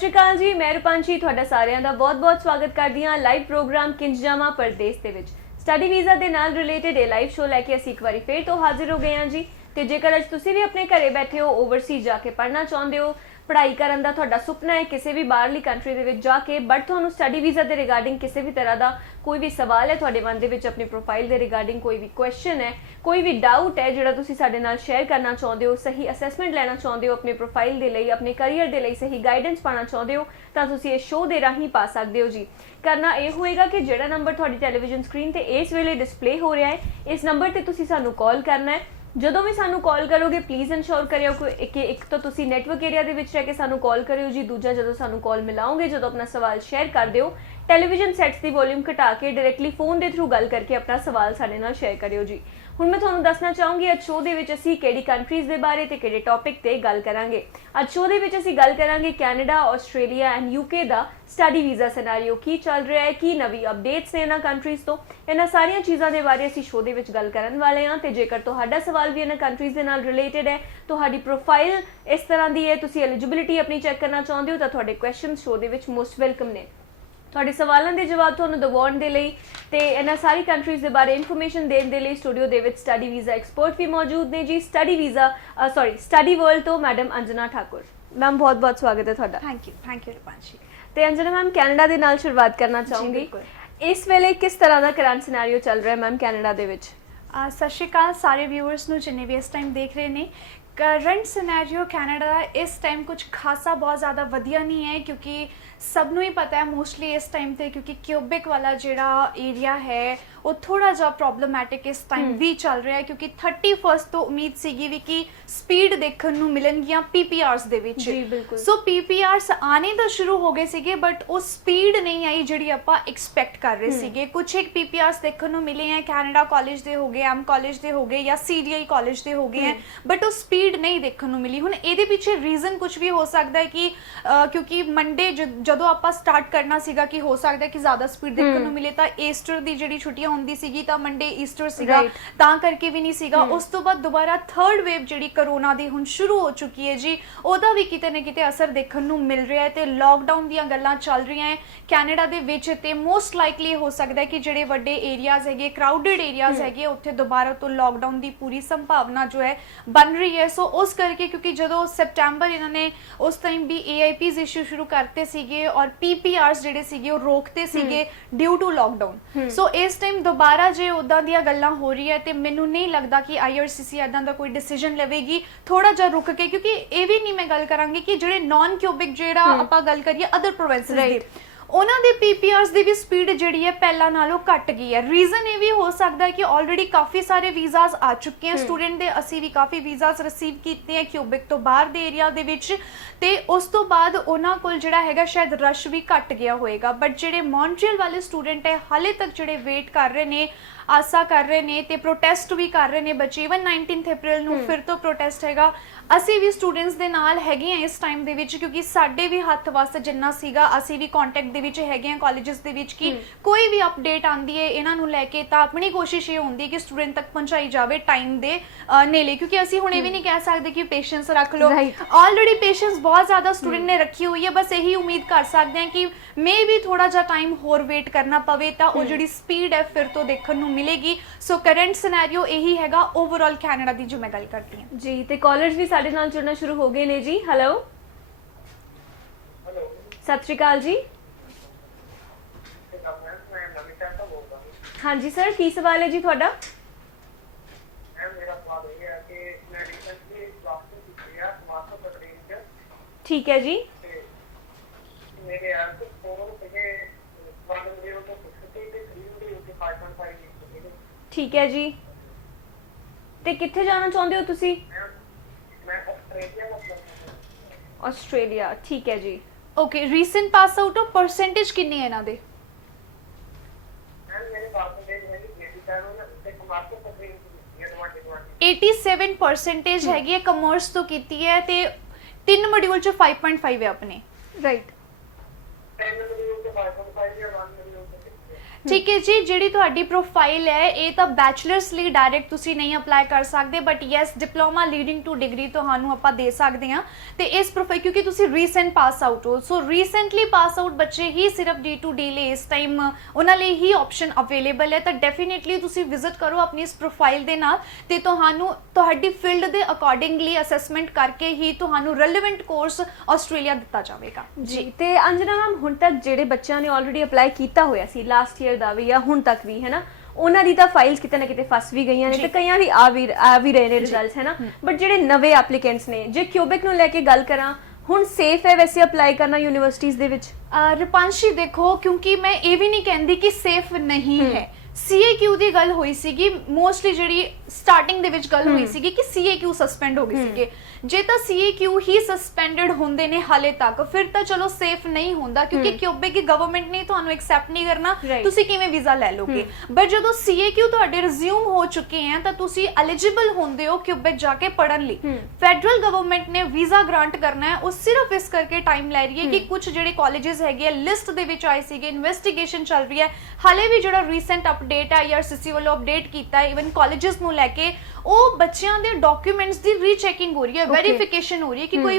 श्री अकाल जी, मैं रूपांशी ਤੁਹਾਡਾ ਸਾਰਿਆਂ ਦਾ ਬਹੁਤ-ਬਹੁਤ ਸਵਾਗਤ ਕਰਦੀ ਹਾਂ ਲਾਈਵ ਪ੍ਰੋਗਰਾਮ ਕਿੰਜ ਜਾਵਾਂ ਪਰਦੇਸ ਦੇ ਵਿੱਚ। ਸਟੱਡੀ ਵੀਜ਼ਾ ਦੇ ਨਾਲ ਰਿਲੇਟਡ ਇਹ ਲਾਈਵ ਸ਼ੋ ਲੈ ਕੇ ਅਸੀਂ ਇੱਕ ਵਾਰੀ ਫੇਰ ਤੋਂ ਹਾਜ਼ਰ ਹੋ ਗਏ ਹਾਂ ਜੀ। ਤੇ ਜੇਕਰ ਅੱਜ ਤੁਸੀਂ ਵੀ ਆਪਣੇ ਘਰੇ ਬੈਠੇ ਹੋ, ਓਵਰਸੀਜ਼ ਜਾ ਕੇ ਪੜ੍ਹਨਾ ਚਾਹੁੰਦੇ ਹੋ, ਪੜ੍ਹਾਈ ਕਰਨ ਦਾ ਤੁਹਾਡਾ ਸੁਪਨਾ ਹੈ ਕਿਸੇ ਵੀ ਬਾਹਰਲੀ ਕੰਟਰੀ ਦੇ ਵਿੱਚ ਜਾ ਕੇ, ਬਟ ਤੁਹਾਨੂੰ ਸਟੱਡੀ ਵੀਜ਼ਾ ਦੇ ਰਿਗਾਰਡਿੰਗ ਕਿਸੇ ਵੀ ਤਰ੍ਹਾਂ ਦਾ ਕੋਈ ਵੀ ਸਵਾਲ ਹੈ ਤੁਹਾਡੇ ਮਨ ਦੇ ਵਿੱਚ, ਆਪਣੀ ਪ੍ਰੋਫਾਈਲ ਦੇ ਰਿਗਾਰਡਿੰਗ ਕੋਈ ਵੀ ਕੁਐਸਚਨ ਹੈ, ਕੋਈ ਵੀ ਡਾਊਟ ਹੈ ਜਿਹੜਾ ਤੁਸੀਂ ਸਾਡੇ ਨਾਲ ਸ਼ੇਅਰ ਕਰਨਾ ਚਾਹੁੰਦੇ ਹੋ, ਸਹੀ ਅਸੈਸਮੈਂਟ ਲੈਣਾ ਚਾਹੁੰਦੇ ਹੋ ਆਪਣੇ ਪ੍ਰੋਫਾਈਲ ਦੇ ਲਈ, ਆਪਣੇ ਕੈਰੀਅਰ ਦੇ ਲਈ ਸਹੀ ਗਾਈਡੈਂਸ ਪਾਣਾ ਚਾਹੁੰਦੇ ਹੋ, ਤਾਂ ਤੁਸੀਂ ਇਸ ਸ਼ੋਅ ਦੇ ਰਾਹੀਂ ਪਾ ਸਕਦੇ ਹੋ ਜੀ। ਕਰਨਾ ਇਹ ਹੋਏਗਾ ਕਿ ਜਿਹੜਾ ਨੰਬਰ ਤੁਹਾਡੀ ਟੈਲੀਵਿਜ਼ਨ ਸਕਰੀਨ ਤੇ ਇਸ ਵੇਲੇ ਡਿਸਪਲੇ ਹੋ ਰਿਹਾ ਹੈ, ਇਸ ਨੰਬਰ ਤੇ ਤੁਸੀਂ ਸਾਨੂੰ ਕਾਲ ਕਰਨਾ ਹੈ। ਜਦੋਂ ਵੀ ਸਾਨੂੰ ਕਾਲ ਕਰੋਗੇ ਪਲੀਜ਼ ਇਨਸ਼ੋਰ ਕਰਿਓ ਕਿ ਇੱਕ ਤਾਂ ਤੁਸੀਂ ਨੈਟਵਰਕ ਏਰੀਆ ਦੇ ਵਿੱਚ ਰਹਿ ਕੇ ਸਾਨੂੰ ਕਾਲ ਕਰਿਓ ਜੀ, ਦੂਜਾ ਜਦੋਂ ਸਾਨੂੰ ਕਾਲ ਮਿਲਾਓਗੇ, ਜਦੋਂ ਆਪਣਾ ਸਵਾਲ ਸ਼ੇਅਰ ਕਰ ਦਿਓ, ਟੈਲੀਵਿਜ਼ਨ ਸੈਟਸ ਦੀ ਵੋਲਿਊਮ ਘਟਾ ਕੇ ਡਾਇਰੈਕਟਲੀ ਫੋਨ ਦੇ ਥਰੂ ਗੱਲ ਕਰਕੇ ਆਪਣਾ ਸਵਾਲ ਸਾਡੇ ਨਾਲ ਸ਼ੇਅਰ ਕਰਿਓ ਜੀ। ਹੁਣ ਮੈਂ ਤੁਹਾਨੂੰ ਦੱਸਣਾ ਚਾਹੂੰਗੀ ਅੱਜ ਸ਼ੋਅ ਦੇ ਵਿੱਚ ਅਸੀਂ ਕਿਹੜੀ ਕੰਟਰੀਜ਼ ਦੇ ਬਾਰੇ ਤੇ ਕਿਹੜੇ ਟੌਪਿਕ ਤੇ ਗੱਲ ਕਰਾਂਗੇ। ਅੱਜ ਸ਼ੋਅ ਦੇ ਵਿੱਚ ਅਸੀਂ ਗੱਲ ਕਰਾਂਗੇ ਕੈਨੇਡਾ, ਆਸਟ੍ਰੇਲੀਆ ਐਂਡ ਯੂਕੇ ਦਾ ਸਟੱਡੀ ਵੀਜ਼ਾ ਸਿਨੈਰੀਓ ਕੀ ਚੱਲ ਰਿਹਾ ਹੈ, ਕੀ ਨਵੀਂ ਅਪਡੇਟਸ ਨੇ ਇਹਨਾਂ ਕੰਟਰੀਜ਼ ਤੋਂ, ਇਹਨਾਂ ਸਾਰੀਆਂ ਚੀਜ਼ਾਂ ਦੇ ਬਾਰੇ ਅਸੀਂ ਸ਼ੋਅ ਦੇ ਵਿੱਚ ਗੱਲ ਕਰਨ ਵਾਲੇ ਹਾਂ। ਤੇ ਜੇਕਰ ਤੁਹਾਡਾ ਸਵਾਲ ਵੀ ਇਹਨਾਂ ਕੰਟਰੀਜ਼ ਦੇ ਨਾਲ ਰਿਲੇਟਡ ਹੈ, ਤੁਹਾਡੀ ਪ੍ਰੋਫਾਈਲ ਇਸ ਤਰ੍ਹਾਂ ਦੀ ਹੈ, ਤੁਸੀਂ ਐਲੀਜੀਬਿਲਿਟੀ ਆਪਣੀ ਚੈੱਕ ਕਰਨਾ ਚਾਹੁੰਦੇ ਹੋ, ਤਾਂ ਤੁਹਾਡੇ ਕੁਐਸਚਨ ਸ਼ੋਅ ਦੇ ਵਿੱਚ ਮੋਸਟ ਵੈਲਕਮ ਨੇ। ਤੁਹਾਡੇ ਸਵਾਲਾਂ ਦੇ ਜਵਾਬ ਤੁਹਾਨੂੰ ਦਿਵਾਉਣ ਦੇ ਲਈ ਤੇ ਇਹਨਾਂ ਸਾਰੀ ਕੰਟਰੀਜ਼ ਦੇ ਬਾਰੇ ਇਨਫੋਰਮੇਸ਼ਨ ਦੇਣ ਦੇ ਲਈ ਸਟੂਡੀਓ ਦੇ ਵਿੱਚ ਸਟੱਡੀ ਵੀਜ਼ਾ ਐਕਸਪਰਟ ਵੀ ਮੌਜੂਦ ਨੇ ਜੀ। ਸਟੱਡੀ ਵਰਲਡ ਤੋਂ ਮੈਡਮ ਅੰਜਨਾ ਠਾਕੁਰ। ਮੈਮ ਬਹੁਤ-ਬਹੁਤ ਸਵਾਗਤ ਹੈ ਤੁਹਾਡਾ। Thank you Rupanshi. ਤੇ ਅੰਜਨਾ ਮੈਮ, ਕੈਨੇਡਾ ਦੇ ਨਾਲ ਸ਼ੁਰੂਆਤ ਕਰਨਾ ਚਾਹੂੰਗੀ। ਇਸ ਵੇਲੇ ਕਿਸ ਤਰ੍ਹਾਂ ਦਾ ਕਰੰਟ ਸਿਨੈਰੀਓ ਚੱਲ ਰਿਹਾ ਮੈਮ ਕੈਨੇਡਾ ਦੇ ਵਿੱਚ? ਸਤਿ ਸ਼੍ਰੀ ਅਕਾਲ ਸਾਰੇ ਵਿਊਅਰਸ ਨੂੰ ਜਿੰਨੇ ਵੀ ਇਸ ਟਾਈਮ ਦੇਖ ਰਹੇ ਨੇ। ਕਰੰਟ ਸਿਨੈਰੀਓ ਕੈਨੇਡਾ ਦਾ ਇਸ ਟਾਈਮ ਕੁਝ ਖਾਸਾ ਬਹੁਤ ਜ਼ਿਆਦਾ ਵਧੀਆ ਨਹੀਂ ਹੈ, ਕਿਉਂਕਿ ਸਭ ਨੂੰ ਹੀ ਪਤਾ ਹੈ ਮੋਸਟਲੀ ਇਸ ਟਾਈਮ ਤੇ, ਕਿਉਂਕਿ ਕਿਊਬਿਕ ਵਾਲਾ ਜਿਹੜਾ ਏਰੀਆ ਹੈ ਉਹ ਥੋੜਾ ਜਿਹਾ ਪ੍ਰੋਬਲਮੈਟਿਕ ਇਸ ਟਾਈਮ ਵੀ ਚੱਲ ਰਿਹਾ ਹੈ, ਕਿਉਂਕਿ 31 ਤੋਂ ਉਮੀਦ ਸੀਗੀ ਵੀ ਕਿ ਸਪੀਡ ਦੇਖਣ ਨੂੰ ਮਿਲਣਗੀਆਂ ਪੀਪੀਆਰਸ ਦੇ ਵਿੱਚ। ਜੀ ਬਿਲਕੁਲ। ਸੋ ਪੀਪੀਆਰਸ ਆਣੇ ਤਾਂ ਸ਼ੁਰੂ ਹੋ ਗਏ ਸੀਗੇ, ਬਟ ਉਹ ਸਪੀਡ ਨਹੀਂ ਆਈ ਜਿਹੜੀ ਆਪਾਂ ਐਕਸਪੈਕਟ ਕਰ ਰਹੇ ਸੀਗੇ। ਕੁਝ ਇੱਕ ਪੀਪੀਆਰਸ ਦੇਖਣ ਨੂੰ ਮਿਲੇ ਹੈ, ਕੈਨੇਡਾ ਕਾਲਜ ਦੇ ਹੋ ਗਏ, ਐਮ ਕਾਲਜ ਦੇ ਹੋ ਗਏ ਜਾਂ ਸੀਡੀਆਈ ਕਾਲਜ ਦੇ ਹੋ ਗਏ ਹੈ, ਬਟ ਉਹ ਸਪੀਡ ਨਹੀਂ ਦੇਖਣ ਨੂੰ ਮਿਲੀ। ਹੁਣ ਇਹਦੇ ਪਿੱਛੇ ਰੀਜ਼ਨ ਕੁਝ ਵੀ ਹੋ ਸਕਦਾ ਹੈ ਕਿ ਕਿਉਂਕਿ ਮੰਡੇ ਜਦੋਂ ਆਪਾਂ ਸਟਾਰਟ ਕਰਨਾ ਸੀਗਾ ਕਿ ਹੋ ਸਕਦਾ ਕਿ ਜ਼ਿਆਦਾ ਸਪੀਡ ਦੇਖਣ ਨੂੰ ਮਿਲੇ, ਤਾਂ ਈਸਟਰ ਦੀ ਜਿਹੜੀ ਛੁੱਟੀਆਂ ਹੁੰਦੀ ਸੀਗੀ ਤਾਂ ਮੰਡੇ ਈਸਟਰ ਸੀਗਾ, ਤਾਂ ਕਰਕੇ ਵੀ ਨਹੀਂ ਸੀਗਾ। ਉਸ ਤੋਂ ਬਾਅਦ ਦੁਬਾਰਾ ਥਰਡ ਵੇਵ ਜਿਹੜੀ ਕਰੋਨਾ ਦੀ ਹੁਣ ਸ਼ੁਰੂ ਹੋ ਚੁੱਕੀ ਹੈ ਜੀ, ਉਹਦਾ ਵੀ ਕਿਤੇ ਨਾ ਕਿਤੇ ਅਸਰ ਦੇਖਣ ਨੂੰ ਮਿਲ ਰਿਹਾ ਹੈ ਤੇ ਲੋਕਡਾਊਨ ਦੀਆਂ ਗੱਲਾਂ ਚੱਲ ਰਹੀਆਂ ਹੈ ਕੈਨੇਡਾ ਦੇ ਵਿੱਚ। ਤੇ ਮੋਸਟ ਲਾਈਕਲੀ ਹੋ ਸਕਦਾ ਹੈ ਕਿ ਜਿਹੜੇ ਵੱਡੇ ਏਰੀਆਜ਼ ਹੈਗੇ, ਕਰਾਊਡਡ ਏਰੀਆਜ਼ ਹੈਗੇ, ਉੱਥੇ ਦੁਬਾਰਾ ਤੋਂ ਲੋਕਡਾਊਨ ਦੀ ਪੂਰੀ ਸੰਭਾਵਨਾ ਜੋ ਹੈ ਬਣ ਰਹੀ ਹੈ। ਸੋ ਉਸ ਕਰਕੇ ਕਿਉਂਕਿ ਜਦੋਂ ਸੈਪਟੈਂਬਰ ਇਹਨਾਂ ਨੇ ਉਸ ਟਾਈਮ ਵੀ AIPs ਇਸ਼ੂ ਸ਼ੁਰੂ ਕਰਤੇ ਸੀਗੇ ਔਰ PPRs ਜਿਹੜੇ ਸੀਗੇ ਉਹ ਰੋਕਤੇ ਸੀਗੇ ਡਿਊ ਟੂ ਲੋਕਡਾਊਨ। ਸੋ ਇਸ ਟਾਈਮ ਦੁਬਾਰਾ ਜੇ ਉਦਾਂ ਦੀਆਂ ਗੱਲਾਂ ਹੋ ਰਹੀ ਹੈ ਤੇ ਮੈਨੂੰ ਨਹੀਂ ਲੱਗਦਾ ਕਿ IRCC ਇਦਾਂ ਦਾ ਕੋਈ ਡਿਸੀਜਨ ਲਵੇਗੀ, ਥੋੜਾ ਜਿਹਾ ਰੁਕ ਕੇ। ਕਿਉਂਕਿ ਇਹ ਵੀ ਨਹੀਂ ਮੈਂ ਗੱਲ ਕਰਾਂਗੀ ਕਿ ਜਿਹੜੇ ਨਾਨ ਕਿਊਬਿਕ ਜਿਹੜਾ ਆਪਾਂ ਗੱਲ ਕਰੀਏ ਅਦਰ ਪ੍ਰੋਵਿੰਸਸ ਦੀ, ਉਹਨਾਂ ਦੇ ਪੀਪੀਆਰਸ ਦੀ ਵੀ ਸਪੀਡ ਜਿਹੜੀ ਹੈ ਪਹਿਲਾਂ ਨਾਲੋਂ ਘਟ ਗਈ ਹੈ। ਰੀਜ਼ਨ ਇਹ ਵੀ ਹੋ ਸਕਦਾ ਹੈ ਕਿ ਆਲਰੇਡੀ ਕਾਫੀ ਸਾਰੇ ਵੀਜ਼ਾਸ ਆ ਚੁੱਕੇ ਹਨ ਸਟੂਡੈਂਟ ਦੇ, ਅਸੀਂ ਵੀ ਕਾਫੀ ਵੀਜ਼ਾਸ ਰਿਸੀਵ ਕੀਤੇ ਹੈ ਕਿਊਬਿਕ ਤੋਂ ਬਾਹਰ ਦੇ ਏਰੀਆ ਦੇ ਵਿੱਚ, ਤੇ ਉਸ ਤੋਂ ਬਾਅਦ ਉਹਨਾਂ ਕੋਲ ਜਿਹੜਾ ਹੈਗਾ ਸ਼ਾਇਦ ਰਸ਼ ਵੀ ਘਟ ਗਿਆ ਹੋਏਗਾ। ਬਟ ਜਿਹੜੇ ਮੌਂਟਰੀਅਲ ਵਾਲੇ ਸਟੂਡੈਂਟ ਹੈ ਹਾਲੇ ਤੱਕ ਜਿਹੜੇ ਵੇਟ ਕਰ ਰਹੇ ਨੇ, ਆਸਾ ਕਰ ਰਹੇ ਨੇ ਤੇ ਪ੍ਰੋਟੈਸਟ ਵੀ ਕਰ ਰਹੇ ਨੇ ਬੱਚੇ। ਇਵਨ 19 ਅਪ੍ਰੈਲ ਨੂੰ ਫਿਰ ਤੋਂ ਪ੍ਰੋਟੈਸਟ ਹੈਗਾ। ਅਸੀਂ ਵੀ ਸਟੂਡੈਂਟਸ ਦੇ ਨਾਲ ਹੈਗੇ ਆ ਇਸ ਟਾਈਮ ਦੇ ਵਿੱਚ, ਕਿਉਂਕਿ ਸਾਡੇ ਵੀ ਹੱਥ ਵੱਸ ਜਿੰਨਾ ਸੀਗਾ ਅਸੀਂ ਵੀ ਕੰਟੈਕਟ ਦੇ ਵਿੱਚ ਹੈਗੇ ਆ ਕਾਲਜਸ ਦੇ ਵਿੱਚ ਕਿ ਕੋਈ ਵੀ ਅਪਡੇਟ ਆਂਦੀ ਹੈ ਇਹਨਾਂ ਨੂੰ ਲੈ ਕੇ ਤਾਂ ਆਪਣੀ ਕੋਸ਼ਿਸ਼ ਇਹ ਹੁੰਦੀ ਹੈ ਕਿ ਸਟੂਡੈਂਟ ਤੱਕ ਪਹੁੰਚਾਈ ਜਾਵੇ ਟਾਈਮ ਦੇ ਨੇੜੇ। ਕਿਉਂਕਿ ਅਸੀਂ ਹੁਣ ਇਹ ਵੀ ਨਹੀਂ ਕਹਿ ਸਕਦੇ ਕਿ ਪੇਸ਼ੈਂਸ ਰੱਖ ਲਓ, ਆਲਰੇਡੀ ਪੇਸ਼ੈਂਸ ਬਹੁਤ ਜ਼ਿਆਦਾ ਸਟੂਡੈਂਟ ਨੇ ਰੱਖੀ ਹੋਈ ਹੈ। ਬਸ ਇਹੀ ਉਮੀਦ ਕਰ ਸਕਦੇ ਹਾਂ ਕਿ ਮੇ ਵੀ ਥੋੜਾ ਜਿਹਾ ਟਾਈਮ ਹੋਰ ਵੇਟ ਕਰਨਾ ਪਵੇ ਤਾਂ ਉਹ ਜਿਹੜੀ ਸਪੀਡ ਹੈ ਫਿਰ ਤੋਂ ਦੇਖਣ ਨੂੰ ਮਿਲੇਗੀ। ਸੋ ਕਰੰਟ ਸਿਨੈਰੀਓ ਇਹੀ ਹੈਗਾ ਓਵਰਆਲ ਕੈਨੇਡਾ ਦੀ, ਜੋ ਮੈਂ ਗੱਲ ਕਰਦੀ ਹਾਂ ਜੀ। ਤੇ ਕਾਲਰਸ ਵੀ ਸਾਡੇ ਨਾਲ ਜੁੜਨਾ ਸ਼ੁਰੂ ਹੋ ਗਏ ਨੇ ਜੀ। ਹੈਲੋ, ਸਤਿ ਸ਼੍ਰੀ ਅਕਾਲ ਜੀ। ਹਾਂਜੀ ਸਰ, ਕੀ ਸਵਾਲ ਹੈ ਜੀ ਤੁਹਾਡਾ? ਠੀਕ ਹੈ ਜੀ। ਠੀਕ ਹੈ ਜੀ। ਤੇ ਕਿੱਥੇ ਜਾਣਾ ਚਾਹੁੰਦੇ ਹੋ ਤੁਸੀਂ? ਆਸਟ੍ਰੇਲੀਆ। ਠੀਕ ਹੈ ਜੀ। Okay, recent pass out of percentage ਕਿੰਨੀ ਹੈ ਇਹਨਾਂ ਦੇ? 87% ਹੈਗੀ ਹੈ, ਕਮਰਸ ਤੋਂ ਕੀਤੀ ਹੈ ਤੇ 3 ਮੋਡਿਊਲ ਚ 5.5 ਹੈ ਆਪਣੇ। ਰਾਈਟ। ਠੀਕ ਹੈ ਜੀ, ਜਿਹੜੀ ਤੁਹਾਡੀ ਪ੍ਰੋਫਾਈਲ ਹੈ ਇਹ ਤਾਂ ਬੈਚਲਰਸ ਲਈ ਡਾਇਰੈਕਟ ਤੁਸੀਂ ਨਹੀਂ ਅਪਲਾਈ ਕਰ ਸਕਦੇ, but yes diploma leading to degree ਤੁਹਾਨੂੰ ਆਪਾਂ ਦੇ ਸਕਦੇ ਹਾਂ। ਤੇ ਇਸ ਪ੍ਰੋਫਾਈਲ ਕਿਉਂਕਿ ਤੁਸੀਂ ਰੀਸੈਂਟ ਪਾਸ ਆਊਟ ਹੋ, ਸੋ ਰੀਸੈਂਟਲੀ ਪਾਸ ਆਊਟ ਬੱਚੇ ਹੀ ਸਿਰਫ D2D ਲਈ ਇਸ ਟਾਈਮ ਉਹਨਾਂ ਲਈ ਹੀ ਆਪਸ਼ਨ ਅਵੇਲੇਬਲ ਹੈ। ਤਾਂ ਡੈਫੀਨੇਟਲੀ ਤੁਸੀਂ ਵਿਜ਼ਿਟ ਕਰੋ ਆਪਣੀ ਇਸ ਪ੍ਰੋਫਾਈਲ ਦੇ ਨਾਲ ਤੇ ਤੁਹਾਨੂੰ ਤੁਹਾਡੀ ਫੀਲਡ ਦੇ ਅਕੋਰਡਿੰਗਲੀ ਅਸੈਸਮੈਂਟ ਕਰਕੇ ਹੀ ਤੁਹਾਨੂੰ ਰੈਲੇਵੈਂਟ ਕੋਰਸ ਆਸਟ੍ਰੇਲੀਆ ਦਿੱਤਾ ਜਾਵੇਗਾ ਜੀ। ਤੇ ਅੰਜਨਾ ਮੈਮ, ਹੁਣ ਤੱਕ ਜਿਹੜੇ ਬੱਚਿਆਂ ਨੇ ਆਲਰੇਡੀ ਅਪਲਾਈ ਕੀਤਾ ਹੋਇਆ ਸੀ ਲਾਸਟ ਈਅਰ ਦਾ ਵੀ ਜਾਂ ਹੁਣ ਤੱਕ ਵੀ, ਹੈ ਨਾ, ਉਹਨਾਂ ਦੀ ਤਾਂ ਫਾਈਲਸ ਕਿਤੇ ਨਾ ਕਿਤੇ ਫਸ ਵੀ ਗਈਆਂ ਨੇ ਤੇ ਕਈਆਂ ਦੀ ਆ ਵੀ ਰਹੇ ਨੇ ਰਿਜ਼ਲਟਸ, ਹੈ ਨਾ, ਬਟ ਜਿਹੜੇ ਨਵੇਂ ਐਪਲੀਕੈਂਟਸ ਨੇ, ਜੇ ਕਿਊਬਿਕ ਨੂੰ ਲੈ ਕੇ ਗੱਲ ਕਰਾਂ, ਹੁਣ ਸੇਫ ਹੈ ਵੈਸੇ ਅਪਲਾਈ ਕਰਨਾ ਯੂਨੀਵਰਸਿਟੀਜ਼ ਦੇ ਵਿੱਚ? ਰੁਪਾਂਸ਼ੀ ਦੇਖੋ, ਕਿਉਂਕਿ ਮੈਂ ਇਹ ਵੀ ਨਹੀਂ ਕਹਿੰਦੀ ਕਿ ਸੇਫ ਨਹੀਂ ਹੈ। CAQ ਦੀ ਗੱਲ ਹੋਈ ਸੀਗੀ ਮੋਸਟਲੀ, ਜਿਹੜੀ ਸਟਾਰਟਿੰਗ ਦੇ ਵਿੱਚ ਗੱਲ ਹੋਈ ਸੀਗੀ ਕਿ CAQ ਸਸਪੈਂਡ ਹੋ ਗਏ ਸੀਗੇ। ਜੇ ਤਾਂ CAQ ਹੀ ਸਸਪੈਂਡਡ ਹੁੰਦੇ ਨੇ ਹਾਲੇ ਤੱਕ, ਫਿਰ ਤਾਂ ਚਲੋ ਸੇਫ ਨਹੀਂ ਹੁੰਦਾ, ਕਿਉਂਕਿ ਕਿਊਬਿਕ ਦੀ ਗਵਰਨਮੈਂਟ ਨੇ ਤੁਹਾਨੂੰ ਐਕਸੈਪਟ ਨਹੀਂ ਕਰਨਾ, ਤੁਸੀਂ ਕਿਵੇਂ ਵੀਜ਼ਾ ਲੈ ਲੋਗੇ। ਬਟ ਜਦੋਂ CAQ ਤੁਹਾਡੇ ਰਿਜ਼ਿਊਮ ਹੋ ਚੁੱਕੇ ਹੈ ਤਾਂ ਤੁਸੀਂ ਐਲੀਜੀਬਲ ਹੁੰਦੇ ਹੋ ਕਿਊਬਿਕ ਜਾ ਕੇ ਪੜਨ ਲਈ। ਫੈਡਰਲ ਗਵਰਨਮੈਂਟ ਨੇ ਵੀਜ਼ਾ ਗ੍ਰਾਂਟ ਕਰਨਾ ਹੈ, ਉਹ ਸਿਰਫ ਇਸ ਕਰਕੇ ਟਾਈਮ ਲੈ ਰਹੀ ਹੈ ਕਿ ਕੁਝ ਜਿਹੜੇ ਕਾਲਜਸ ਹੈਗੇ ਆ ਲਿਸਟ ਦੇ ਵਿੱਚ ਆਏ ਸੀਗੇ, ਇਨਵੈਸਟੀਗੇਸ਼ਨ ਚੱਲ ਰਹੀ ਹੈ। ਹਾਲੇ ਵੀ ਜਿਹੜਾ ਰੀਸੈਂਟ ਅਪਡੇਟ ਹੈ IRCC ਵੱਲੋਂ ਅਪਡੇਟ ਕੀਤਾ ਹੈ ਇਵਨ ਕਾਲਜਸ ਨੂੰ ਲੈ ਕੇ, ਉਹ ਬੱਚਿਆਂ ਦੇ ਡਾਕੂਮੈਂਟਸ ਦੀ ਰੀਚੈਕਿੰਗ ਹੋ ਰਹੀ ਹੈ, ਵੈਰੀਫਿਕੇਸ਼ਨ ਹੋ ਰਹੀ ਹੈ ਕਿ ਕੋਈ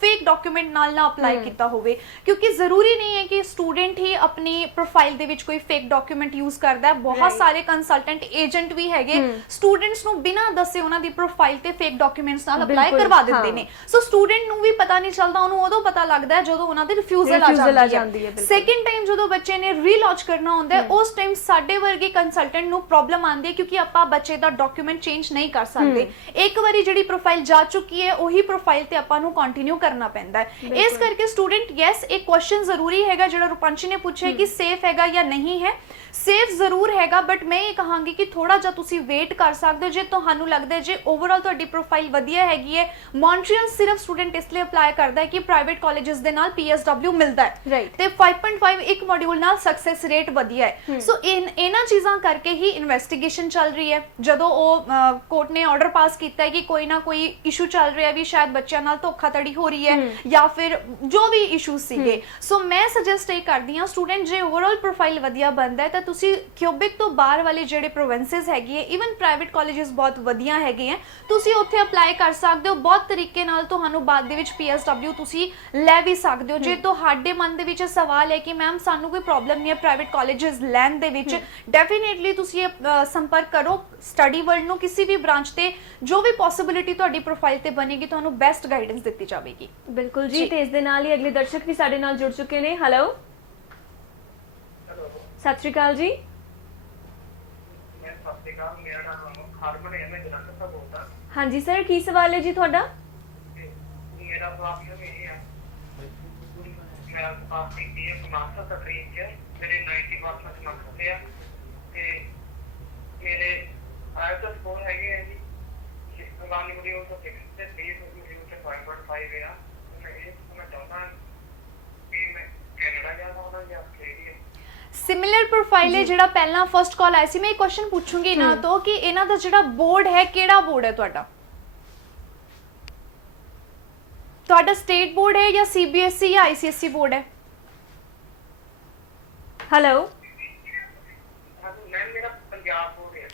ਫੇਕ ਡਾਕੂਮੈਂਟ ਨਾਲ ਨਾ ਅਪਲਾਈ ਕੀਤਾ ਹੋਵੇ, ਕਿਉਂਕਿ ਜ਼ਰੂਰੀ ਨਹੀਂ ਹੈ ਕਿ ਸਟੂਡੈਂਟ ਹੀ ਆਪਣੀ ਪ੍ਰੋਫਾਈਲ ਦੇ ਵਿੱਚ ਕੋਈ ਫੇਕ ਡਾਕੂਮੈਂਟ ਯੂਜ਼ ਕਰਦਾ ਹੈ। ਬਹੁਤ ਸਾਰੇ ਕੰਸਲਟੈਂਟ ਏਜੰਟ ਵੀ ਹੈਗੇ, ਸਟੂਡੈਂਟਸ ਨੂੰ ਬਿਨਾਂ ਦੱਸੇ ਉਹਨਾਂ ਦੀ ਪ੍ਰੋਫਾਈਲ ਤੇ ਫੇਕ ਡਾਕੂਮੈਂਟਸ ਨਾਲ ਅਪਲਾਈ ਕਰਵਾ ਦਿੰਦੇ ਨੇ। ਸੋ ਸਟੂਡੈਂਟ ਨੂੰ ਵੀ ਪਤਾ ਨਹੀਂ ਚੱਲਦਾ, ਉਹਨੂੰ ਉਦੋਂ ਪਤਾ ਲੱਗਦਾ ਹੈ ਜਦੋਂ ਉਹਨਾਂ ਦੀ ਰਿਫਿਊਜ਼ਲ ਆ ਜਾਂਦੀ ਹੈ। ਸੈਕਿੰਡ ਟਾਈਮ ਜਦੋਂ ਬੱਚੇ ਨੇ ਰੀਲਾਂਚ ਕਰਨਾ ਹੁੰਦਾ ਹੈ, ਉਸ ਟਾਈਮ ਸਾਡੇ ਵਰਗੇ ਕੰਸਲਟੈਂਟ ਨੂੰ ਪ੍ਰੋਬਲਮ ਆਉਂਦੀ ਹੈ, ਕਿਉਂਕਿ ਆਪਾਂ ਬੱਚੇ ਦਾ ਡਾਕੂਮੈਂਟ ਚੇਂਜ ਨਹੀਂ ਕਰ ਸਕਦੇ। ਇੱਕ ਵਾਰੀ ਜਿਹੜੀ ਪ੍ਰੋਫਾਈਲ ਜਾ ਚੁੱਕੀ ਹੈ ਉਹੀ ਪ੍ਰੋਫਾਈਲ ਤੇ ਆਪਾਂ ਨੂੰ ਕੰਟੀਨਿਊ ਕਰਨਾ ਪੈਂਦਾ ਹੈ। ਇਸ ਕਰਕੇ ਸਟੂਡੈਂਟ, ਯੈਸ ਇੱਕ ਕੁਐਸਚਨ ਜ਼ਰੂਰੀ ਹੈਗਾ ਜਿਹੜਾ ਰੁਪਾਂਸ਼ੀ ਨੇ ਪੁੱਛਿਆ ਕਿ ਸੇਫ ਹੈਗਾ ਜਾਂ ਨਹੀਂ ਹੈ। ਸੇਫ ਜ਼ਰੂਰ ਹੈਗਾ, ਬਟ ਮੈਂ ਇਹ ਕਹਾਂਗੀ ਕਿ ਥੋੜਾ ਜਿਹਾ ਤੁਸੀਂ ਵੇਟ ਕਰ ਸਕਦੇ ਹੋ। ਜੇ ਤੁਹਾਨੂੰ ਲੱਗਦਾ ਹੈ ਜੇ ਓਵਰਆਲ ਤੁਹਾਡੀ ਪ੍ਰੋਫਾਈਲ ਵਧੀਆ ਹੈਗੀ ਹੈ, ਮੌਂਟਰੀਅਲ ਸਿਰਫ ਸਟੂਡੈਂਟ ਇਸ ਲਈ ਅਪਲਾਈ ਕਰਦਾ ਹੈ ਕਿ ਪ੍ਰਾਈਵੇਟ ਕਾਲਜਸ ਦੇ ਨਾਲ PSW ਮਿਲਦਾ ਹੈ ਤੇ 5.5 ਇੱਕ ਮੋਡਿਊਲ ਨਾਲ ਸਕਸੈਸ ਰੇਟ ਵਧੀਆ ਹੈ। ਸੋ ਇਹਨਾਂ ਚੀਜ਼ਾਂ ਕਰਕੇ ਹੀ ਇਨਵੈਸਟੀਗੇਸ਼ਨ ਚੱਲ ਰਹੀ ਹੈ। ਜਦੋਂ ਉਹ ਕੋਰਟ ਨੇ ਆਰਡਰ ਪਾਸ ਕੀਤਾ ਹੈ ਕਿ ਕੋਈ ਨਾ ਕੋਈ ਇਸ਼ੂ ਚੱਲ ਰਿਹਾ ਵੀ ਸ਼ਾਇਦ ਬੱਚਿਆਂ ਨਾਲ ਧੋਖਾਧੜੀ ਹੋ ਰਹੀ ਹੈ ਜਾਂ ਫਿਰ ਜੋ ਵੀ ਇਸ਼ੂ ਸੀਗੇ, ਸੋ ਮੈਂ ਸੁਜੈਸਟ ਇਹ ਕਰਦੀ ਹਾਂ ਸਟੂਡੈਂਟ ਜੇ ਓਵਰਆਲ ਪ੍ਰੋਫਾਈਲ ਵਧੀਆ ਬਣਦਾ ਹੈ ਤਾਂ ਤੁਸੀਂ ਕਿਊਬਿਕ ਤੋਂ ਬਾਹਰ ਵਾਲੇ ਜਿਹੜੇ ਪ੍ਰੋਵਿੰਸਸ ਹੈਗੇ, ਇਵਨ ਪ੍ਰਾਈਵੇਟ ਕਾਲਜਸ ਬਹੁਤ ਵਧੀਆ ਹੈਗੇ ਆ, ਤੁਸੀਂ ਉੱਥੇ ਅਪਲਾਈ ਕਰ ਸਕਦੇ ਹੋ। ਬਹੁਤ ਤਰੀਕੇ ਨਾਲ ਤੁਹਾਨੂੰ ਬਾਅਦ ਦੇ ਵਿੱਚ PSW ਤੁਸੀਂ ਲੈ ਵੀ ਸਕਦੇ ਹੋ। ਜੇ ਤੁਹਾਡੇ ਮਨ ਦੇ ਵਿੱਚ ਸਵਾਲ ਹੈ ਕਿ ਮੈਮ ਸਾਨੂੰ ਕੋਈ ਪ੍ਰੋਬਲਮ ਨਹੀਂ ਹੈ ਪ੍ਰਾਈਵੇਟ ਕਾਲਜਸ ਲੈਣ ਦੇ ਵਿੱਚ, ਡੈਫੀਨੇਟਲੀ ਤੁਸੀਂ ਸੰਪਰਕ ਕਰੋ ਸਟੱਡੀ ਵਰਲਡ ਨੂੰ, ਕਿਸੇ ਵੀ ਬ੍ਰਾਂਚ ਤੇ ਜੋ ਵੀ ਪੋਸਿਬਿਲਿਟੀ ਤੁਹਾਡੀ ਪ੍ਰੋਫਾਈਲ ਤੇ ਬਣੇਗੀ ਤੁਹਾਨੂੰ ਬੈਸਟ ਗਾਈਡੈਂਸ ਦਿੱਤੀ ਜਾਵੇਗੀ। ਬਿਲਕੁਲ ਜੀ। ਤੇ ਇਸ ਦੇ ਨਾਲ ਹੀ ਅਗਲੇ ਦਰਸ਼ਕ ਵੀ ਸਾਡੇ ਨਾਲ ਜੁੜ ਚੁੱਕੇ ਨੇ। ਹੈਲੋ, ਸਤਿ ਸ਼੍ਰੀ ਅਕਾਲ ਜੀ। ਮੇਰਾ ਨਾਮ ਹਰਮਨ ਹੈ, ਮੈਂ ਜਲੰਧਰ ਤੋਂ ਬੋਲਦਾ। ਹਾਂਜੀ ਸਰ, ਕੀ ਸਵਾਲ ਹੈ ਜੀ ਤੁਹਾਡਾ? ਮੇਰਾ ਪ੍ਰੋਬਲਮ ਇਹ ਹੈ, ਮੈਂ ਪਾਸ ਕੀਤੀ ਹੈ ਮਾਸਟਰ ਸਟਰੀਮ ਚ, ਮੇਰੇ 90% ਮਾਰਕਸ ਆਏ ਆ ਤੇ ਮੇਰੇ ਆਇਲਟਸ ਸਕੋਰ ਹੈਗੇ ਆ ਜੀ 1 ਮੋਡਿਊਲ ਤੋਂ 6 ਤੇ 3 ਮੋਡਿਊਲ ਤੇ 5.5 ਹੈ। ਮੈਂ ਚਾਹੁੰਦਾ ਕਿ ਮੈਂ ਕੈਨੇਡਾ ਜਾਵਾਂ ਜਾਂ ਆਸਟ੍ਰੇਲੀਆ। ਸਿਮਿਲਰ ਪ੍ਰੋਫਾਈਲ ਹੈ ਜਿਹੜਾ ਪਹਿਲਾਂ ਫਰਸਟ ਕਾਲ ਆਈ ਸੀ। ਮੈਂ ਇੱਕ ਕੁਐਸਚਨ ਪੁੱਛੂੰਗੀ ਇਹਨਾਂ ਤੋਂ ਕਿ ਇਹਨਾਂ ਦਾ ਜਿਹੜਾ ਬੋਰਡ ਹੈ ਕਿਹੜਾ ਬੋਰਡ ਹੈ ਤੁਹਾਡਾ ਸਟੇਟ ਬੋਰਡ ਹੈ ਜਾਂ CBSE ਜਾਂ ICSE ਬੋਰਡ ਹੈ? ਹੈਲੋ, ਮੇਰਾ ਪੰਜਾਬ ਬੋਰਡ ਹੈ।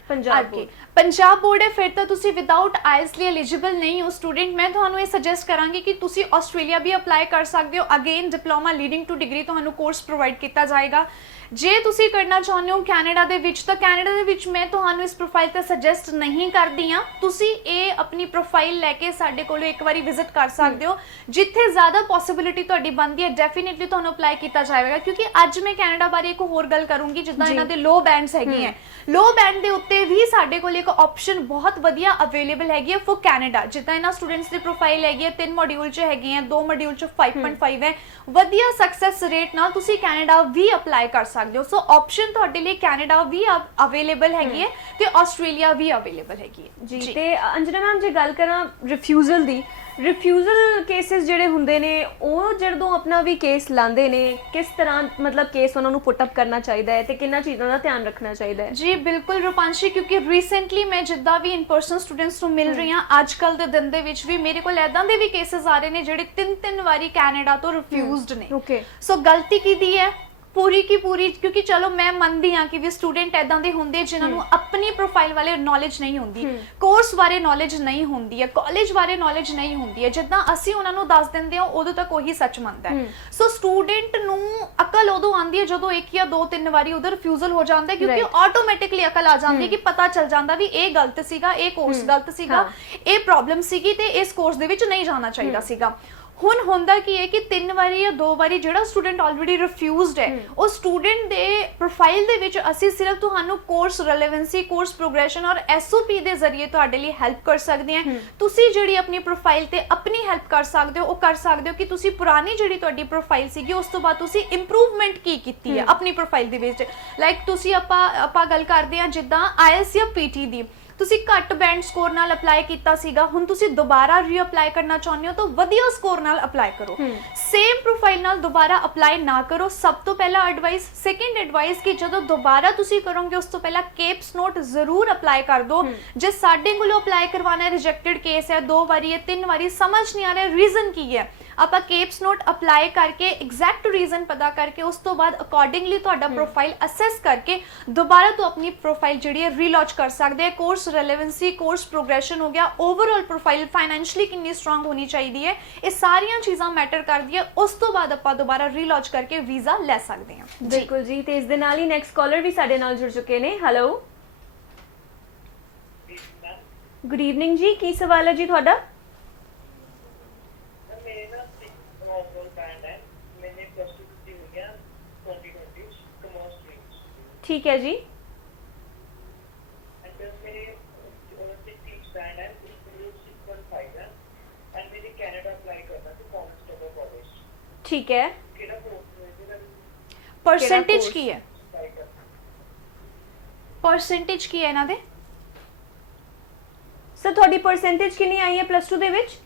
ਪੰਜਾਬ ਬੋਰਡ ਹੈ, ਫਿਰ ਤਾਂ ਤੁਸੀਂ ਵਿਦਆਊਟ ਆਇਲਸ ਲਈ ਐਲੀਜੀਬਲ ਨਹੀਂ ਹੋ ਸਟੂਡੈਂਟ। ਮੈਂ ਤੁਹਾਨੂੰ ਇਹ ਸੁਜੈਸਟ ਕਰਾਂਗੀ ਕਿ ਤੁਸੀਂ ਆਸਟ੍ਰੇਲੀਆ ਵੀ ਅਪਲਾਈ ਕਰ ਸਕਦੇ ਹੋ। Again diploma leading to degree ਤੁਹਾਨੂੰ ਕੋਰਸ ਪ੍ਰੋਵਾਈਡ ਕੀਤਾ ਜਾਏਗਾ। ਜੇ ਤੁਸੀਂ ਕਰਨਾ ਚਾਹੁੰਦੇ ਹੋ ਕੈਨੇਡਾ ਦੇ ਵਿੱਚ, ਤਾਂ ਕੈਨੇਡਾ ਦੇ ਵਿੱਚ ਮੈਂ ਤੁਹਾਨੂੰ ਇਸ ਪ੍ਰੋਫਾਈਲ ਤੇ ਸੁਜੈਸਟ ਨਹੀਂ ਕਰਦੀ ਹਾਂ। ਤੁਸੀਂ ਇਹ ਆਪਣੀ ਪ੍ਰੋਫਾਈਲ ਲੈ ਕੇ ਸਾਡੇ ਕੋਲੋਂ ਇੱਕ ਵਾਰੀ ਵਿਜ਼ਿਟ ਕਰ ਸਕਦੇ ਹੋ। ਜਿੱਥੇ ਜ਼ਿਆਦਾ ਪੋਸਿਬਿਲਿਟੀ ਤੁਹਾਡੀ ਬਣਦੀ ਹੈ ਡੈਫੀਨੇਟਲੀ ਤੁਹਾਨੂੰ ਅਪਲਾਈ ਕੀਤਾ ਜਾਏਗਾ। ਕਿਉਂਕਿ ਅੱਜ ਮੈਂ ਕੈਨੇਡਾ ਬਾਰੇ ਇੱਕ ਹੋਰ ਗੱਲ ਕਰੂੰਗੀ, ਜਿੱਦਾਂ ਇਹਨਾਂ ਦੇ ਲੋ ਬੈਂਡਸ ਹੈਗੇ ਹੈ, ਲੋ ਬੈਂਡ ਦੇ ਉੱਤੇ ਵੀ ਸਾਡੇ ਕੋਲ ਇੱਕ ਆਪਸ਼ਨ ਬਹੁਤ ਵਧੀਆ ਅਵੇਲੇਬਲ ਹੈਗੀ ਹੈ ਫॉर ਕੈਨੇਡਾ। ਜਿੱਦਾਂ ਇਹਨਾਂ ਸਟੂਡੈਂਟਸ ਦੀ ਪ੍ਰੋਫਾਈਲ ਹੈਗੀ ਹੈ 3 ਮੋਡਿਊਲ 'ਚ ਹੈਗੀ ਹੈ, 2 ਮੋਡਿਊਲ 'ਚ 5.5 ਹੈ, ਵਧੀਆ ਸਕਸੈਸ ਰੇਟ ਨਾਲ ਤੁਸੀਂ ਕੈਨੇਡਾ ਵੀ ਅਪਲਾਈ ਕਰ ਸਕਦੇ ਹੋ। ਸੋ ਆਪਸ਼ਨ ਤੁਹਾਡੇ ਲਈ ਕੈਨੇਡਾ ਵੀ ਅਵੇਲੇਬਲ ਹੈਗੀ ਹੈ ਤੇ ਆਸਟ੍ਰੇਲੀਆ ਵੀ ਅਵੇਲੇਬਲ ਹੈਗੀ ਹੈ ਜੀ। ਤੇ ਅੰਜਨਾ ਮੈਮ, ਜੇ ਗੱਲ ਕਰਾਂ ਰਿਫਿਊਜ਼ਲ ਦੀ, ਰਿਫਿਊਜ਼ਲ ਕੇਸਿਸ ਜਿਹੜੇ ਹੁੰਦੇ ਨੇ ਉਹ ਜਦੋਂ ਆਪਣਾ ਵੀ ਕੇਸ ਲਾਉਂਦੇ ਨੇ, ਕਿਸ ਤਰ੍ਹਾਂ ਮਤਲਬ ਕੇਸ ਉਹਨਾਂ ਨੂੰ ਪੁੱਟ ਅਪ ਕਰਨਾ ਚਾਹੀਦਾ ਹੈ ਤੇ ਕਿੰਨਾ ਚੀਜ਼ਾਂ ਦਾ ਧਿਆਨ ਰੱਖਣਾ ਚਾਹੀਦਾ ਹੈ? ਜੀ ਬਿਲਕੁਲ ਰੁਪਾਂਸ਼ੀ, ਕਿਉਂਕਿ ਰੀਸੈਂਟਲੀ ਮੈਂ ਜਿੱਦਾਂ ਵੀ ਇਨ ਪਰਸਨ ਸਟੂਡੈਂਟਸ ਨੂੰ ਮਿਲ ਰਹੀ ਹਾਂ ਅੱਜ ਕੱਲ ਦੇ ਦਿਨ ਦੇ ਵਿੱਚ ਵੀ ਮੇਰੇ ਕੋਲ ਐਦਾਂ ਦੇ ਵੀ ਕੇਸਿਸ ਆ ਰਹੇ ਨੇ ਜਿਹੜੇ 3-3 ਵਾਰੀ ਕੈਨੇਡਾ ਤੋਂ ਰਿਫਿਊਜ਼ਡ ਨੇ। ਓਕੇ, ਸੋ ਗਲਤੀ ਕਿਹਦੀ ਹੈ? ਪੂਰੀ ਕੀ ਪੂਰੀ, ਕਿਉਂਕਿ ਚਲੋ ਮੈਂ ਮੰਨਦੀ ਹਾਂ ਕਿ ਵੀ ਸਟੂਡੈਂਟ ਐਦਾਂ ਦੇ ਹੁੰਦੇ ਜਿਨ੍ਹਾਂ ਨੂੰ ਆਪਣੀ ਪ੍ਰੋਫਾਈਲ ਬਾਰੇ ਨੌਲੇਜ ਨਹੀਂ ਹੁੰਦੀ, ਕੋਰਸ ਬਾਰੇ ਨੌਲੇਜ ਨਹੀਂ ਹੁੰਦੀ ਹੈ, ਕਾਲਜ ਬਾਰੇ ਨੌਲੇਜ ਨਹੀਂ ਹੁੰਦੀ ਹੈ, ਜਿੱਦਾਂ ਅਸੀਂ ਉਹਨਾਂ ਨੂੰ ਦੱਸ ਦਿੰਦੇ ਹਾਂ ਉਦੋਂ ਤੱਕ ਉਹੀ ਸੱਚ ਮੰਨਦਾ ਹੈ। ਸੋ ਸਟੂਡੈਂਟ ਨੂੰ ਅਕਲ ਉਦੋਂ ਆਉਂਦੀ ਹੈ ਜਦੋਂ ਇੱਕ ਜਾਂ ਦੋ ਤਿੰਨ ਵਾਰੀ ਉਹਦਾ ਰਿਫਿਊਜ਼ਲ ਹੋ ਜਾਂਦਾ ਹੈ, ਕਿਉਂਕਿ ਆਟੋਮੈਟਿਕਲੀ ਅਕਲ ਆ ਜਾਂਦੀ ਹੈ ਕਿ ਪਤਾ ਚੱਲ ਜਾਂਦਾ ਵੀ ਇਹ ਗਲਤ ਸੀਗਾ, ਇਹ ਕੋਰਸ ਗਲਤ ਸੀਗਾ, ਇਹ ਪ੍ਰੋਬਲਮ ਸੀਗੀ ਤੇ ਇਸ ਕੋਰਸ ਦੇ ਵਿੱਚ ਨਹੀਂ ਜਾਣਾ ਚਾਹੀਦਾ ਸੀਗਾ। ਹੁਣ ਹੁੰਦਾ ਕੀ ਹੈ ਕਿ 3 ਵਾਰੀ ਜਾਂ 2 ਵਾਰੀ ਜਿਹੜਾ ਸਟੂਡੈਂਟ ਆਲਰੇਡੀ ਰਿਫਿਊਜ਼ਡ ਹੈ, ਉਹ ਸਟੂਡੈਂਟ ਦੇ ਪ੍ਰੋਫਾਈਲ ਦੇ ਵਿੱਚ ਅਸੀਂ ਸਿਰਫ ਤੁਹਾਨੂੰ ਕੋਰਸ ਰੈਲੇਵੈਂਸੀ, ਕੋਰਸ ਪ੍ਰੋਗਰੈਸ਼ਨ ਔਰ ਐਸਓਪੀ ਦੇ ਜ਼ਰੀਏ ਤੁਹਾਡੇ ਲਈ ਹੈਲਪ ਕਰ ਸਕਦੇ ਹਾਂ। ਤੁਸੀਂ ਜਿਹੜੀ ਆਪਣੀ ਪ੍ਰੋਫਾਈਲ ਤੇ ਆਪਣੀ ਹੈਲਪ ਕਰ ਸਕਦੇ ਹੋ, ਉਹ ਕਰ ਸਕਦੇ ਹੋ ਕਿ ਤੁਸੀਂ ਪੁਰਾਣੀ ਜਿਹੜੀ ਤੁਹਾਡੀ ਪ੍ਰੋਫਾਈਲ ਸੀਗੀ ਉਸ ਤੋਂ ਬਾਅਦ ਤੁਸੀਂ ਇੰਪਰੂਵਮੈਂਟ ਕੀ ਕੀਤੀ ਹੈ ਆਪਣੀ ਪ੍ਰੋਫਾਈਲ ਦੇ ਵਿੱਚ। ਲਾਈਕ ਤੁਸੀਂ ਆਪਾਂ ਗੱਲ ਕਰਦੇ ਹਾਂ ਜਿੱਦਾਂ ਆਈਐਲਟਸ ਜਾਂ ਪੀਟੀ ਦੀ, ਤੁਸੀਂ ਘੱਟ ਬੈਂਡ ਸਕੋਰ ਨਾਲ ਅਪਲਾਈ ਕੀਤਾ ਸੀਗਾ, ਹੁਣ ਤੁਸੀਂ ਦੁਬਾਰਾ ਰੀਅਪਲਾਈ ਕਰਨਾ ਚਾਹੁੰਦੇ ਹੋ ਤਾਂ ਵਧੀਆ ਸਕੋਰ ਨਾਲ ਅਪਲਾਈ ਕਰੋ। ਸੇਮ ਪ੍ਰੋਫਾਈਲ ਨਾਲ ਦੁਬਾਰਾ ਅਪਲਾਈ ਨਾ ਕਰੋ, ਸਭ ਤੋਂ ਪਹਿਲਾ ਐਡਵਾਈਸ। ਸੈਕੰਡ ਐਡਵਾਈਸ ਕਿ ਜਦੋਂ ਦੁਬਾਰਾ ਤੁਸੀਂ ਕਰੋਗੇ ਉਸ ਤੋਂ ਪਹਿਲਾਂ ਕੇਪਸ ਨੋਟ ਜ਼ਰੂਰ ਅਪਲਾਈ ਕਰ ਦਿਓ। ਜੇ ਸਾਡੇ ਕੋਲੋਂ ਅਪਲਾਈ ਕਰਵਾਉਣਾ ਹੈ, ਰਿਜੈਕਟਡ ਕੇਸ ਹੈ, 2 ਵਾਰੀ ਹੈ, 3 ਵਾਰੀ, ਸਮਝ ਨਹੀਂ ਆ ਰਿਹਾ ਰੀਜ਼ਨ ਕੀ ਹੈ, ਆਪਾਂ ਕੇਪਸ ਨੋਟ ਅਪਲਾਈ ਕਰਕੇ ਐਗਜ਼ੈਕਟ ਰੀਜ਼ਨ ਪਤਾ ਕਰਕੇ ਉਸ ਤੋਂ ਬਾਅਦ ਅਕੋਰਡਿੰਗਲੀ ਤੁਹਾਡਾ ਪ੍ਰੋਫਾਈਲ ਅਸੈਸ ਕਰਕੇ ਦੁਬਾਰਾ ਤੋਂ ਆਪਣੀ ਪ੍ਰੋਫਾਈਲ ਜਿਹੜੀ ਹੈ ਰੀਲਾਂਚ ਕਰ ਸਕਦੇ ਆ। ਕੋਰਸ ਰੈਲੇਵੈਂਸੀ, ਕੋਰਸ ਪ੍ਰੋਗਰੈਸ਼ਨ ਹੋ ਗਿਆ, ਓਵਰਆਲ ਪ੍ਰੋਫਾਈਲ ਫਾਈਨੈਂਸ਼ਲੀ ਕਿੰਨੀ ਸਟਰੋਂਗ ਹੋਣੀ ਚਾਹੀਦੀ ਹੈ, ਇਹ ਸਾਰੀਆਂ ਚੀਜ਼ਾਂ ਮੈਟਰ ਕਰਦੀਆਂ। ਉਸ ਤੋਂ ਬਾਅਦ ਆਪਾਂ ਦੁਬਾਰਾ ਰੀਲਾਂਚ ਕਰਕੇ ਵੀਜ਼ਾ ਲੈ ਸਕਦੇ ਹਾਂ। ਬਿਲਕੁਲ ਜੀ। ਤੇ ਇਸ ਦੇ ਨਾਲ ਹੀ ਨੈਕਸਟ ਕਾਲਰ ਵੀ ਸਾਡੇ ਨਾਲ ਜੁੜ ਚੁੱਕੇ ਨੇ। ਹੈਲੋ, ਗੁੱਡ ਈਵਨਿੰਗ ਜੀ, ਕੀ ਸਵਾਲ ਹੈ ਜੀ ਤੁਹਾਡਾ? ठीक है जी। ठीक है। परसेंटेज की है, परसेंटेज की है ਇਹਨਾਂ ਦੇ? ਸਰ ਤੁਹਾਡੀ ਪਰਸੈਂਟੇਜ ਕਿੰਨੀ ਆਈ ਹੈ ਪਲੱਸ 2 ਦੇ ਵਿੱਚ?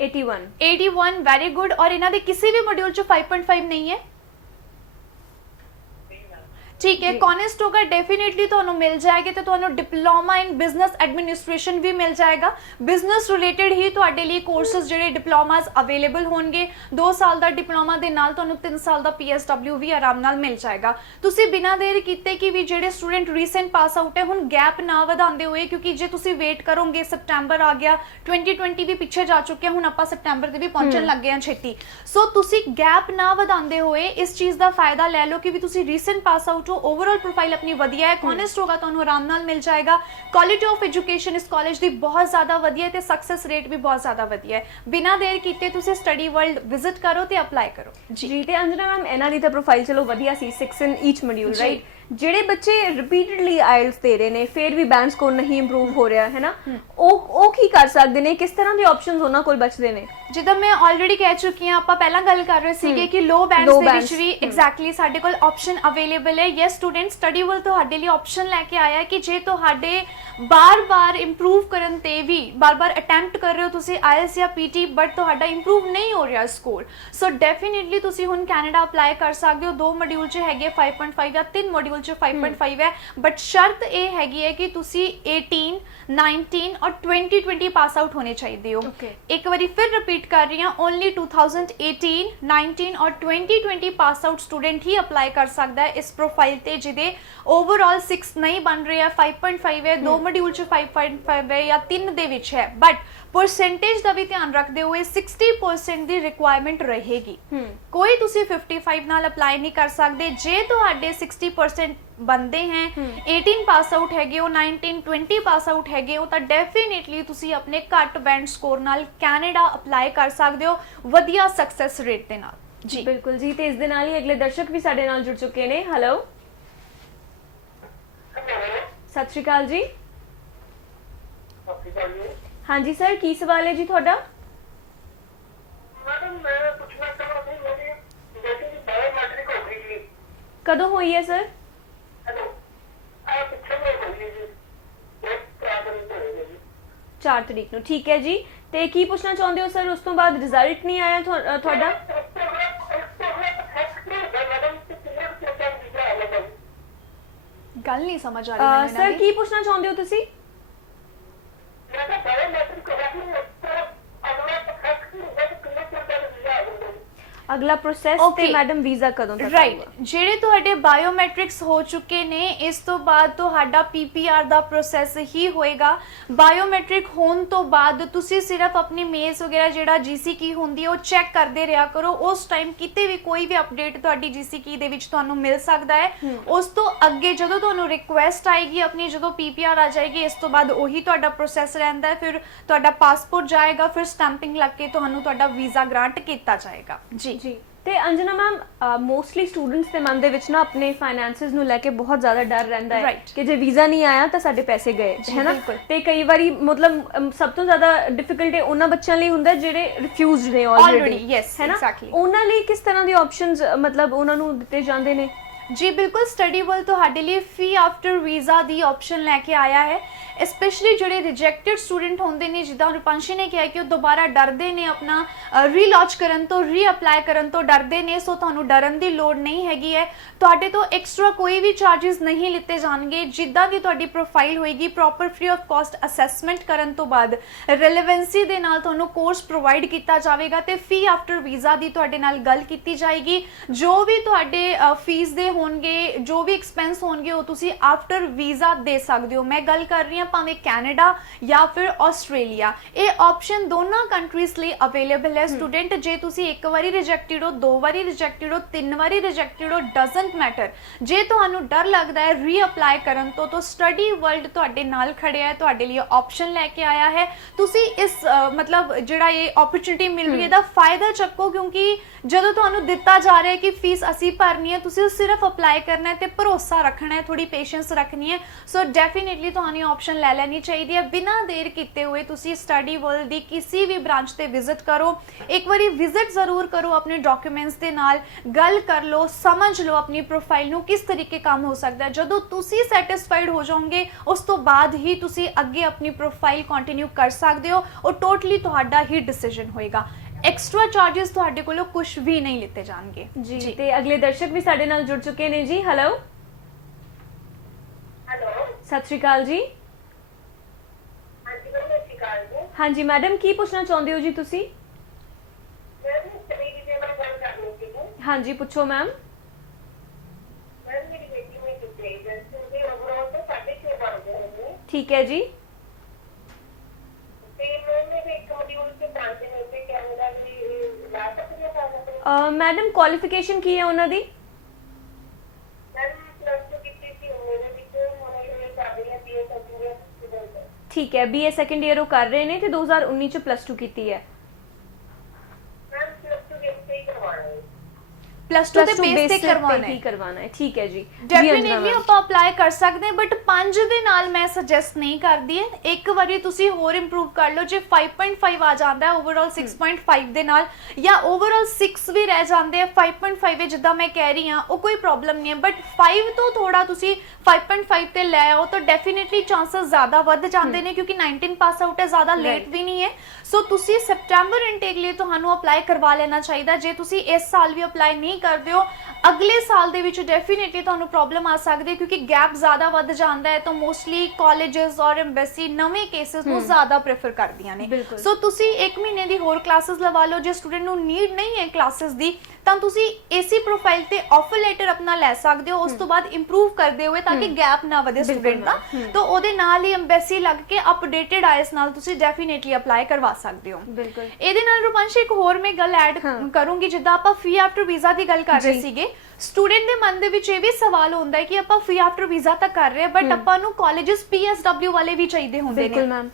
81 ਵੈਰੀ ਗੁੱਡ। ਔਰ ਇਹਨਾਂ ਦੇ ਕਿਸੇ ਵੀ ਮੋਡਿਊਲ ਚ 5.5 ਨਹੀਂ ਹੈ? ठीक है। कॉनेस्टोगा डेफिनेटली ਤੁਹਾਨੂੰ ਮਿਲ ਜਾਏਗੀ ਤੇ ਤੁਹਾਨੂੰ ਡਿਪਲੋਮਾ ਇਨ ਬਿਜ਼ਨਸ ਐਡਮਿਨਿਸਟ੍ਰੇਸ਼ਨ ਵੀ ਮਿਲ ਜਾਏਗਾ। ਬਿਜ਼ਨਸ ਰਿਲੇਟਡ ਹੀ ਤੁਹਾਡੇ ਲਈ ਕੋਰਸਸ ਜਿਹੜੇ ਡਿਪਲੋਮਾਸ ਅਵੇਲੇਬਲ ਹੋਣਗੇ। 2 ਸਾਲ ਦਾ ਡਿਪਲੋਮਾ ਦੇ ਨਾਲ ਤੁਹਾਨੂੰ 3 ਸਾਲ ਦਾ ਪੀਐਸਡਬਲਿਊ ਵੀ ਆਰਾਮ ਨਾਲ ਮਿਲ ਜਾਏਗਾ। ਤੁਸੀਂ ਬਿਨਾਂ ਦੇਰ ਕੀਤੇ ਕਿ ਵੀ ਜਿਹੜੇ ਸਟੂਡੈਂਟ ਰੀਸੈਂਟ ਪਾਸ ਆਊਟ ਹੈ ਹੁਣ ਗੈਪ ਨਾ ਵਧਾਉਂਦੇ ਹੋਏ, ਕਿਉਂਕਿ ਜੇ ਤੁਸੀਂ ਵੇਟ ਕਰੋਗੇ ਸਪਟੈਂਬਰ ਆ ਗਿਆ, 2020 ਵੀ ਪਿੱਛੇ ਜਾ ਚੁੱਕਿਆ, ਹੁਣ ਆਪਾਂ ਸਪਟੈਂਬਰ ਦੇ ਵੀ ਪਹੁੰਚਣ ਲੱਗੇ ਹਾਂ ਛੇਤੀ। ਸੋ ਤੁਸੀਂ ਗੈਪ ਨਾ ਵਧਾਉਂਦੇ ਹੋਏ ਇਸ ਚੀਜ਼ ਦਾ ਫਾਇਦਾ ਲੈ ਲਓ ਕਿ ਵੀ ਤੁਸੀਂ recent pass out overall profile अपनी वधिया है। कॉनेस्टोगा ਤੁਹਾਨੂੰ ਆਰਾਮ ਨਾਲ ਮਿਲ ਜਾਏਗਾ। क्वालिटी ऑफ एजुकेशन इस कॉलेज ਦੀ ਬਹੁਤ ਜ਼ਿਆਦਾ ਵਧੀਆ ਹੈ ਤੇ ਸਕਸੈਸ ਰੇਟ ਵੀ ਬਹੁਤ ਜ਼ਿਆਦਾ ਵਧੀਆ ਹੈ। ਬਿਨਾਂ ਦੇਰ ਕੀਤੇ ਤੁਸੀਂ ਸਟੱਡੀ ਵਰਲਡ ਵਿਜ਼ਿਟ ਕਰੋ ਤੇ ਅਪਲਾਈ ਕਰੋ ਜੀ। ਤੇ ਅੰਜਨਾ ਮੈਮ, ਇਹਨਾਂ ਦੀ ਤਾਂ ਪ੍ਰੋਫਾਈਲ ਚਲੋ ਵਧੀਆ ਸੀ, 6 ਇਨ ਈਚ ਮੋਡਿਊਲ, ਰਾਈਟ? ਜਿਹੜੇ ਬੱਚੇ ਰਿਪੀਟਡਲੀ ਆਇਲਸ ਦੇ ਰਹੇ ਨੇ, ਫਿਰ ਵੀ ਬੈਂਡ ਸਕੋਰ ਨਹੀਂ ਇੰਪਰੂਵ ਹੋ ਰਿਹਾ ਹੈ ਨਾ, ਉਹ ਕੀ ਕਰ ਸਕਦੇ ਨੇ? ਕਿਸ ਤਰ੍ਹਾਂ ਦੇ ਆਪਸ਼ਨਸ ਉਹਨਾਂ ਕੋਲ ਬਚਦੇ ਨੇ? ਜਿੱਦਾਂ ਮੈਂ ਆਲਰੇਡੀ ਕਹਿ ਚੁੱਕੀ ਹਾਂ, ਆਪਾਂ ਪਹਿਲਾਂ ਗੱਲ ਕਰ ਰਹੇ ਸੀਗੇ ਕਿ ਲੋ ਬੈਂਡਸ ਦੇ ਵਿੱਚ ਵੀ ਐਗਜ਼ੈਕਟਲੀ ਸਾਡੇ ਕੋਲ ਆਪਸ਼ਨ ਅਵੇਲੇਬਲ ਹੈ। ਯੈਸ ਸਟੂਡੈਂਟ, ਸਟੱਡੀ ਵੱਲ ਤੁਹਾਡੇ ਲਈ ਆਪਸ਼ਨ ਲੈ ਕੇ ਆਇਆ ਕਿ ਜੇ ਤੁਹਾਡੇ ਬਾਰ-ਬਾਰ ਇੰਪਰੂਵ ਕਰਨ ਤੇ ਵੀ ਬਾਰ-ਬਾਰ ਅਟੈਂਪਟ ਕਰ ਰਹੇ ਹੋ ਤੁਸੀਂ ਆਈਐਲਟਸ ਜਾਂ ਪੀਟੀ, ਬਟ ਤੁਹਾਡਾ ਇੰਪਰੂਵ ਨਹੀਂ ਹੋ ਰਿਹਾ ਸਕੋਰ, ਸੋ ਡੈਫੀਨਿਟਲੀ ਤੁਸੀਂ ਹੁਣ ਕੈਨੇਡਾ ਅਪਲਾਈ ਕਰ ਸਕਦੇ ਹੋ। 2 ਮੋਡਿਊਲ 'ਚ ਹੈਗੇ 5.5 ਜਾਂ 3 ਮੋਡਿਊਲ 'ਚ 5.5 ਹੈ, ਬਟ ਸ਼ਰਤ ਇਹ ਹੈਗੀ ਹੈ ਕਿ ਤੁਸੀਂ 18, 19 ਔਰ 2020 ਪਾਸ ਆਊਟ ਹੋਣੇ ਚਾਹੀਦੇ ਹੋ। ਇੱਕ ਵਾਰੀ ਫਿਰ ਰਿਪੀਟ ਕਰ ਰਹੀ ਹਾਂ, ਓਨਲੀ 2018, 19 ਔਰ 2020 ਪਾਸ ਆਊਟ ਸਟੂਡੈਂਟ ਹੀ ਅਪਲਾਈ ਕਰ ਸਕਦਾ ਹੈ ਇਸ ਪ੍ਰੋਫਾਈਲ ਤੇ ਜਿਹਦੇ ਓਵਰਆਲ 6 ਨਹੀਂ ਬਣ ਰਿਹਾ, 5.5 ਹੈ, 2 ਮੋਡਿਊਲ 'ਚ 5.5 ਹੈ ਜਾਂ 3 ਦੇ ਵਿੱਚ ਹੈ, ਬਟ परसेंटेज ਦਾ ਵੀ ਧਿਆਨ ਰੱਖਦੇ ਹੋਏ 60% ਦੀ ਰਿਕੁਆਇਰਮੈਂਟ ਰਹੇਗੀ। ਕੋਈ ਤੁਸੀਂ 55 ਨਾਲ ਅਪਲਾਈ ਨਹੀਂ ਕਰ ਸਕਦੇ। ਜੇ ਤੁਹਾਡੇ 60% ਬੰਦੇ ਹੈ, 18 ਪਾਸ ਆਊਟ ਹੈਗੇ ਹੋ, 19, 20 ਪਾਸ ਆਊਟ ਹੈਗੇ ਹੋ, ਤਾਂ ਡੈਫੀਨਿਟਲੀ ਤੁਸੀਂ ਆਪਣੇ ਘੱਟ ਬੈਂਡ ਸਕੋਰ ਨਾਲ ਕੈਨੇਡਾ ਅਪਲਾਈ ਕਰ ਸਕਦੇ ਹੋ ਵਧੀਆ ਸਕਸੈਸ ਰੇਟ ਦੇ ਨਾਲ ਜੀ। ਬਿਲਕੁਲ ਜੀ। ਤੇ ਇਸ ਦੇ ਨਾਲ ਹੀ ਅਗਲੇ ਦਰਸ਼ਕ ਵੀ ਸਾਡੇ ਨਾਲ ਜੁੜ ਚੁੱਕੇ ਨੇ। ਹੈਲੋ, ਸਤਿ ਸ਼੍ਰੀ ਅਕਾਲ ਜੀ। ਹਾਂਜੀ ਸਰ, ਕੀ ਸਵਾਲ ਹੈ ਜੀ ਤੁਹਾਡਾ? ਮੈਡਮ, ਮੈਂ ਪੁੱਛਣਾ ਚਾਹੁੰਦਾ ਸੀ, ਮੇਰੀ ਬੇਟੀ ਦੀ ਬਾਇਓਮੈਟ੍ਰਿਕ ਹੋ ਗਈ ਜੀ। ਕਦੋਂ ਹੋਈ ਹੈ ਸਰ? ਹੈਲੋ, ਆ ਪਿੱਛੇ ਹੋ ਗਈ ਜੀ, 4 ਤਰੀਕ ਹੋਏਗੀ ਜੀ। 4 ਤਰੀਕ ਨੂੰ, ਠੀਕ ਹੈ ਜੀ। ਤੇ ਕੀ ਪੁੱਛਣਾ ਚਾਹੁੰਦੇ ਹੋ ਸਰ? ਉਸ ਤੋਂ ਬਾਅਦ ਰਿਜ਼ਲਟ ਨਹੀਂ ਆਇਆ ਤੁਹਾਡਾ? ਗੱਲ ਨਹੀਂ ਸਮਝ ਆ ਰਹੀ ਮੈਨੂੰ ਸਰ, ਕੀ ਪੁੱਛਣਾ ਚਾਹੁੰਦੇ ਹੋ ਤੁਸੀਂ? ਅਗਲਾ ਪ੍ਰੋਸੈਸ Okay. ਤੇ ਮੈਡਮ ਵੀਜ਼ਾ ਕਦੋਂ ਤੱਕ ਰਾਈਟ ਆਊਗਾ? ਜਿਹੜੇ ਤੁਹਾਡੇ ਬਾਇਓਮੈਟ੍ਰਿਕਸ ਹੋ ਚੁੱਕੇ ਨੇ ਇਸ ਤੋਂ ਬਾਅਦ ਤੁਹਾਡਾ ਪੀਪੀਆਰ ਦਾ ਪ੍ਰੋਸੈਸ ਹੀ ਹੋਏਗਾ। ਬਾਇਓਮੈਟ੍ਰਿਕ ਹੋਣ ਤੋਂ ਬਾਅਦ ਤੁਸੀਂ ਸਿਰਫ ਆਪਣੀ ਮੇਲਸ ਵਗੈਰਾ ਜਿਹੜਾ ਜੀਸੀ ਕੀ ਹੁੰਦੀ ਹੈ ਉਹ ਚੈੱਕ ਕਰਦੇ ਰਿਹਾ ਕਰੋ। ਉਸ ਟਾਈਮ ਕਿਤੇ ਵੀ ਕੋਈ ਵੀ ਅਪਡੇਟ ਤੁਹਾਡੀ ਜੀਸੀ ਕੀ ਦੇ ਵਿੱਚ ਤੁਹਾਨੂੰ ਮਿਲ ਸਕਦਾ ਹੈ। ਉਸ ਤੋਂ ਅੱਗੇ ਜਦੋਂ ਤੁਹਾਨੂੰ ਰਿਕੁਐਸਟ ਆਏਗੀ ਆਪਣੀ, ਜਦੋਂ ਪੀਪੀਆਰ ਆ ਜਾਏਗੀ, ਇਸ ਤੋਂ ਬਾਅਦ ਉਹੀ ਤੁਹਾਡਾ ਪ੍ਰੋਸੈਸ ਰਹਿੰਦਾ ਹੈ। ਫਿਰ ਤੁਹਾਡਾ ਪਾਸਪੋਰਟ ਜਾਏਗਾ, ਫਿਰ ਸਟੈਂਪਿੰਗ ਲੱਗ ਕੇ ਤੁਹਾਨੂੰ ਤੁਹਾਡਾ ਵੀਜ਼ਾ ਗ੍ਰਾਂਟ ਕੀਤਾ ਜਾਏਗਾ। ਜੀ ਜੀ ਤੇ ਅੰਜਨਾ ਮੈਮ ਮੋਸਟਲੀ ਸਟੂਡੈਂਟਸ ਦੇ ਮਨ ਦੇ ਵਿੱਚ ਨਾ ਆਪਣੇ ਫਾਈਨੈਂਸਿਸ ਨੂੰ ਲੈ ਕੇ ਬਹੁਤ ਜ਼ਿਆਦਾ ਡਰ ਰਹਿੰਦਾ ਹੈ Right. ਕਿ ਜੇ ਵੀਜ਼ਾ ਨਹੀਂ ਆਇਆ ਤਾਂ ਸਾਡੇ ਪੈਸੇ ਗਏ, ਜੀ, ਹੈ ਨਾ। ਬਿਲਕੁਲ। ਤੇ ਕਈ ਵਾਰੀ ਮਤਲਬ ਸਭ ਤੋਂ ਜ਼ਿਆਦਾ ਡਿਫਿਕਲਟ ਉਹਨਾਂ ਬੱਚਿਆਂ ਲਈ ਹੁੰਦਾ ਜਿਹੜੇ ਰਿਫਿਊਜ਼ਡ ਨੇ Already, ਆਲਰੇਡੀ, yes, ਹੈ ਨਾ। exactly. ਉਹਨਾਂ ਲਈ ਕਿਸ ਤਰ੍ਹਾਂ ਦੀ ਆਪਸ਼ਨਸ ਮਤਲਬ ਉਹਨਾਂ ਨੂੰ ਦਿੱਤੇ ਜਾਂਦੇ ਨੇ? ਜੀ ਬਿਲਕੁਲ, ਸਟੱਡੀ ਵੱਲ ਤੁਹਾਡੇ ਲਈ ਫੀ ਆਫਟਰ ਵੀਜ਼ਾ ਦੀ ਆਪਸ਼ਨ ਲੈ ਕੇ ਆਇਆ ਹੈ। ਸਪੈਸ਼ਲੀ ਜਿਹੜੇ ਰਿਜੈਕਟਡ ਸਟੂਡੈਂਟ ਹੁੰਦੇ ਨੇ, ਜਿੱਦਾਂ ਰੂਪਾਂਸ਼ੀ ਨੇ ਕਿਹਾ ਕਿ ਉਹ ਦੁਬਾਰਾ ਡਰਦੇ ਨੇ ਆਪਣਾ ਰੀਲਾਂਚ ਕਰਨ ਤੋਂ, ਰੀਅਪਲਾਈ ਕਰਨ ਤੋਂ ਡਰਦੇ ਨੇ। ਸੋ ਤੁਹਾਨੂੰ ਡਰਨ ਦੀ ਲੋੜ ਨਹੀਂ ਹੈਗੀ ਹੈ। ਤੁਹਾਡੇ ਤੋਂ ਐਕਸਟਰਾ ਕੋਈ ਵੀ ਚਾਰजेस ਨਹੀਂ ਲਿੱਤੇ ਜਾਣਗੇ। ਜਿੱਦਾਂ ਦੀ ਤੁਹਾਡੀ ਪ੍ਰੋਫਾਈਲ ਹੋਏਗੀ, proper free of cost assessment ਕਰਨ ਤੋਂ ਬਾਅਦ ਰਿਲੇਵੈਂਸੀ ਦੇ ਨਾਲ ਤੁਹਾਨੂੰ ਕੋਰਸ ਪ੍ਰੋਵਾਈਡ ਕੀਤਾ ਜਾਵੇਗਾ ਤੇ ਫੀ ਆਫਟਰ ਵੀਜ਼ਾ ਦੀ ਤੁਹਾਡੇ ਨਾਲ ਗੱਲ ਕੀਤੀ ਜਾਏਗੀ। ਜੋ ਵੀ ਤੁਹਾਡੇ ਫੀਸ ਦੇ ਹੋਣਗੇ, ਜੋ ਵੀ ਐਕਸਪੈਂਸ ਹੋਣਗੇ, ਉਹ ਤੁਸੀਂ ਆਫਟਰ ਵੀਜ਼ਾ ਦੇ ਸਕਦੇ ਹੋ। ਮੈਂ ਗੱਲ ਕਰ ਰਹੀ ਹਾਂ ਭਾਵੇਂ ਕੈਨੇਡਾ ਜਾਂ ਫਿਰ ਆਸਟ੍ਰੇਲੀਆ, ਇਹ ਆਪਸ਼ਨ ਦੋਨਾਂ ਕੰਟਰੀਜ਼ ਲਈ ਅਵੇਲੇਬਲ ਹੈ। ਸਟੂਡੈਂਟ, ਜੇ ਤੁਸੀਂ ਇੱਕ ਵਾਰੀ ਰਿਜੈਕਟਡ ਹੋ, 2 ਵਾਰੀ ਰਿਜੈਕਟਡ ਹੋ, 3 ਵਾਰੀ ਰਿਜੈਕਟਡ ਹੋ, ਡਸਨਟ ਮੈਟਰ। ਜੇ ਤੁਹਾਨੂੰ ਡਰ ਲੱਗਦਾ ਹੈ ਰੀਅਪਲਾਈ ਕਰਨ ਤੋਂ, ਤਾਂ ਸਟੱਡੀ ਵਰਲਡ ਤੁਹਾਡੇ ਨਾਲ ਖੜਿਆ ਹੈ, ਤੁਹਾਡੇ ਲਈ ਆਪਸ਼ਨ ਲੈ ਕੇ ਆਇਆ ਹੈ। ਤੁਸੀਂ ਇਸ ਮਤਲਬ ਜਿਹੜਾ ਇਹ ਓਪਰਚੁਨਿਟੀ ਮਿਲ ਰਹੀ ਹੈ ਦਾ ਫਾਇਦਾ ਚੱਕੋ, ਕਿਉਂਕਿ ਜਦੋਂ ਤੁਹਾਨੂੰ ਦਿੱਤਾ ਜਾ ਰਿਹਾ ਹੈ ਕਿ ਫੀਸ ਅਸੀਂ ਭਰਨੀ ਹੈ, ਤੁਸੀਂ ਸਿਰਫ ਅਪਲਾਈ ਕਰਨਾ ਹੈ ਤੇ ਭਰੋਸਾ ਰੱਖਣਾ ਹੈ, ਥੋੜੀ ਪੇਸ਼ੈਂਸ ਰੱਖਣੀ ਹੈ। ਸੋ ਡੈਫੀਨਿਟਲੀ ਤੁਹਾਨੂੰ ਆਪਸ਼ਨ ਲੈ ਲੈਣੀ ਚਾਹੀਦੀ ਹੈ। ਬਿਨਾਂ ਦੇਰ ਕੀਤੇ ਹੋਏ ਤੁਸੀਂ ਸਟੱਡੀ ਵਰਲਡ ਦੀ ਕਿਸੇ ਵੀ ਬ੍ਰਾਂਚ ਤੇ ਵਿਜ਼ਿਟ ਕਰੋ। ਇੱਕ ਵਾਰੀ ਵਿਜ਼ਿਟ ਜ਼ਰੂਰ ਕਰੋ, ਆਪਣੇ ਡਾਕੂਮੈਂਟਸ ਦੇ ਨਾਲ ਗੱਲ ਕਰ ਲਓ, ਸਮਝ ਲਓ ਆਪਣੀ ਪ੍ਰੋਫਾਈਲ ਨੂੰ ਕਿਸ ਤਰੀਕੇ ਕੰਮ ਹੋ ਸਕਦਾ ਹੈ। ਜਦੋਂ ਤੁਸੀਂ ਸੈਟੀਸਫਾਈਡ ਹੋ ਜਾਓਗੇ, ਉਸ ਤੋਂ ਬਾਅਦ ਹੀ ਤੁਸੀਂ ਅੱਗੇ ਆਪਣੀ ਪ੍ਰੋਫਾਈਲ ਕੰਟੀਨਿਊ ਕਰ ਸਕਦੇ ਹੋ। ਉਹ ਟੋਟਲੀ ਤੁਹਾਡਾ ਹੀ ਡਿਸੀਜਨ ਹੋਏਗਾ। ਐਕਸਟਰਾ ਚਾਰजेस ਤੁਹਾਡੇ ਕੋਲੋਂ ਕੁਝ ਵੀ ਨਹੀਂ ਲਿੱਤੇ ਜਾਣਗੇ। ਜੀ ਤੇ ਅਗਲੇ ਦਰਸ਼ਕ ਵੀ ਸਾਡੇ ਨਾਲ ਜੁੜ ਚੁੱਕੇ ਨੇ ਜੀ। ਹੈਲੋ, ਹੈਲੋ, ਸਤਿ ਸ਼੍ਰੀ ਅਕਾਲ ਜੀ। ਹਾਂਜੀ ਮੈਮ, ਸਤਿ ਸ਼੍ਰੀ ਅਕਾਲ ਜੀ। ਹਾਂਜੀ ਮੈਡਮ, ਕੀ ਪੁੱਛਣਾ ਚਾਹੁੰਦੇ ਹੋ ਜੀ ਤੁਸੀਂ? ਮੈਂ ਸਟੱਡੀ ਦੀ ਬਾਰੇ ਗੱਲ ਕਰਨੀ ਸੀ। ਹਾਂਜੀ ਪੁੱਛੋ ਮੈਮ। ਮੈਂ ਮੇਰੀ ਬੇਟੀ ਨੂੰ ਕਿਤੇ ਏਜੰਸੀ ਦੇ ਓਵਰਆਲ ਤੋਂ 6.5 ਬਣਦੇ ਨੇ ਠੀਕ ਹੈ ਜੀ। ਤੇ ਮੈਂ ਇੱਕ ਮੋਡਿਊਲ ਤੇ ਬ੍ਰਾਂਚ ਨੇ ਤੇ ਕੈਨੇਡਾ ਦੀ ਲਾ ਸਕਦੀ ਹਾਂ ਤਾਂ ਮੈਡਮ ਕੁਆਲੀਫਿਕੇਸ਼ਨ ਕੀ ਹੈ ਉਹਨਾਂ ਦੀ? ਮੈਂ ਪਲੱਸ 2 ਕੀਤੀ ਸੀ, ਉਹਦੇ ਵਿੱਚ ਹੁਣ ਇਹ ਕਰ ਰਹੀ ਹੈ ਬੀਏ ਸੈਕੰਡ ਇਅਰ ਸਟੂਡੈਂਟ। ਠੀਕ ਹੈ, ਬੀਏ ਸੈਕੰਡ ਇਅਰ ਉਹ ਕਰ ਰਹੇ ਨੇ ਤੇ 2019 ਚ ਪਲੱਸ 2 ਕੀਤੀ ਹੈ। ਮੈਂ ਪਲੱਸ 2 ਦੇ ਉੱਤੇ ਹੀ ਕਰਵਾਉਣਾ ਹੈ। ਪਲੱਸ 2 ਦੇ ਬੇਸ ਤੇ ਕਰਵਾਉਣਾ ਹੀ ਹੈ। ਕਰਵਾਉਣਾ ਹੈ, ਠੀਕ ਹੈ ਜੀ। ਡੈਫੀਨਿਟਲੀ ਆਪਾਂ ਅਪਲਾਈ ਕਰ ਸਕਦੇ ਹਾਂ, ਬਟ 5 ਦੇ ਨਾਲ ਮੈਂ ਸੁਜੈਸਟ ਨਹੀਂ ਕਰਦੀ ਹੈ। ਇੱਕ ਵਾਰੀ ਤੁਸੀਂ ਹੋਰ ਇੰਪਰੂਵ ਕਰ ਲਓ। ਜੇ 5.5 ਆ ਜਾਂਦਾ ਹੈ ਓਵਰਆਲ 6.5 ਦੇ ਨਾਲ, ਜਾਂ ਓਵਰਆਲ 6 ਵੀ ਰਹਿ ਜਾਂਦੇ ਆ, 5.5 ਜਿੱਦਾਂ ਮੈਂ ਕਹਿ ਰਹੀ ਹਾਂ, ਉਹ ਕੋਈ ਪ੍ਰੋਬਲਮ ਨਹੀਂ ਹੈ। ਬਟ 5 ਤੋਂ ਥੋੜਾ ਤੁਸੀਂ 5.5 ਤੇ ਲੈ ਆਓ ਤਾਂ ਡੈਫੀਨਿਟਲੀ ਚਾਂਸਸ ਜ਼ਿਆਦਾ ਵੱਧ ਜਾਂਦੇ ਨੇ, ਕਿਉਂਕਿ 19 ਪਾਸ ਆਊਟ ਹੈ, ਜ਼ਿਆਦਾ ਲੇਟ ਵੀ ਨਹੀਂ ਹੈ। ਸੋ ਤੁਸੀਂ ਸੈਪਟੈਂਬਰ ਇਨਟੇਕ ਲਈ ਤੁਹਾਨੂੰ ਅਪਲਾਈ ਕਰਵਾ ਲੈਣਾ ਚਾਹੀਦਾ। ਜੇ ਤੁਸੀਂ ਇਸ ਸਾਲ ਵੀ ਅਪਲਾਈ ਨਹੀਂ ਕਰਦੇ ਹੋ, ਅਗਲੇ ਸਾਲ ਦੇ ਵਿੱਚ ਡੈਫੀਨਿਟਲੀ ਤੁਹਾਨੂੰ ਪ੍ਰੋਬਲਮ ਆ ਸਕਦੀ ਹੈ, ਕਿਉਂਕਿ ਗੈਪ ਜ਼ਿਆਦਾ ਵੱਧ ਜਾਂਦਾ ਹੈ। ਤਾਂ ਮੋਸਟਲੀ ਕਾਲਜਸ ਔਰ ਐਮਬੈਸੀ ਨਵੇਂ ਕੇਸਿਸ ਨੂੰ ਜ਼ਿਆਦਾ ਪ੍ਰੇਫਰ ਕਰਦੀਆਂ ਨੇ। ਸੋ ਤੁਸੀਂ 1 ਮਹੀਨੇ ਦੀ ਹੋਰ ਕਲਾਸਿਸ ਲਵਾ ਲਓ। ਜੇ ਸਟੂਡੈਂਟ ਨੂੰ ਨੀਡ ਨਹੀਂ ਹੈ ਕਲਾਸਿਸ ਦੀ, ਤਾਂ ਤੁਸੀਂ ਏਸੀ ਪ੍ਰੋਫਾਈਲ ਤੇ ਆਫਰ ਲੈਟਰ ਆਪਣਾ ਲੈ ਸਕਦੇ ਹੋ, ਉਸ ਤੋਂ ਬਾਅਦ ਇੰਪਰੂਵ ਕਰਦੇ ਹੋਏ, ਤਾਂ ਕਿ ਗੈਪ ਨਾ ਵਧੇ ਸਟੂਡੈਂਟ ਦਾ। ਤਾਂ ਉਹਦੇ ਨਾਲ ਹੀ ਐਮਬੈਸੀ ਲੱਗ ਕੇ ਅਪਡੇਟਡ ਆਈਐਸ ਨਾਲ ਤੁਸੀਂ ਡੈਫੀਨਿਟਲੀ ਅਪਲਾਈ ਕਰਵਾ ਸਕਦੇ ਹੋ। ਬਿਲਕੁਲ। ਇਹਦੇ ਨਾਲ ਰੂਪਾਂਸ਼ੀ ਇੱਕ ਹੋਰ ਮੈਂ ਗੱਲ ਐਡ ਕਰੂੰਗੀ, ਜਿੱਦਾਂ ਆਪਾਂ ਫੀ ਆਫਟਰ ਵੀਜ਼ਾ ਦੀ ਗੱਲ ਕਰ ਰਹੇ ਸੀਗੇ। ਸਟੂਡੈਂਟ ਦੇ ਮਨ ਦੇ ਵਿੱਚ ਇਹ ਵੀ ਸਵਾਲ ਹੁੰਦਾ ਹੈ ਕਿ ਆਪਾਂ ਫੀ ਆਫਟਰ ਵੀਜ਼ਾ ਤਾਂ ਕਰ ਰਹੇ ਹਾਂ, ਬਟ ਆਪਾਂ ਨੂੰ ਕਾਲਜਸ PSW ਵਾਲੇ ਵੀ ਚਾਹੀਦੇ ਹੁੰਦੇ ਨੇ। ਬਿਲਕੁਲ ma'am.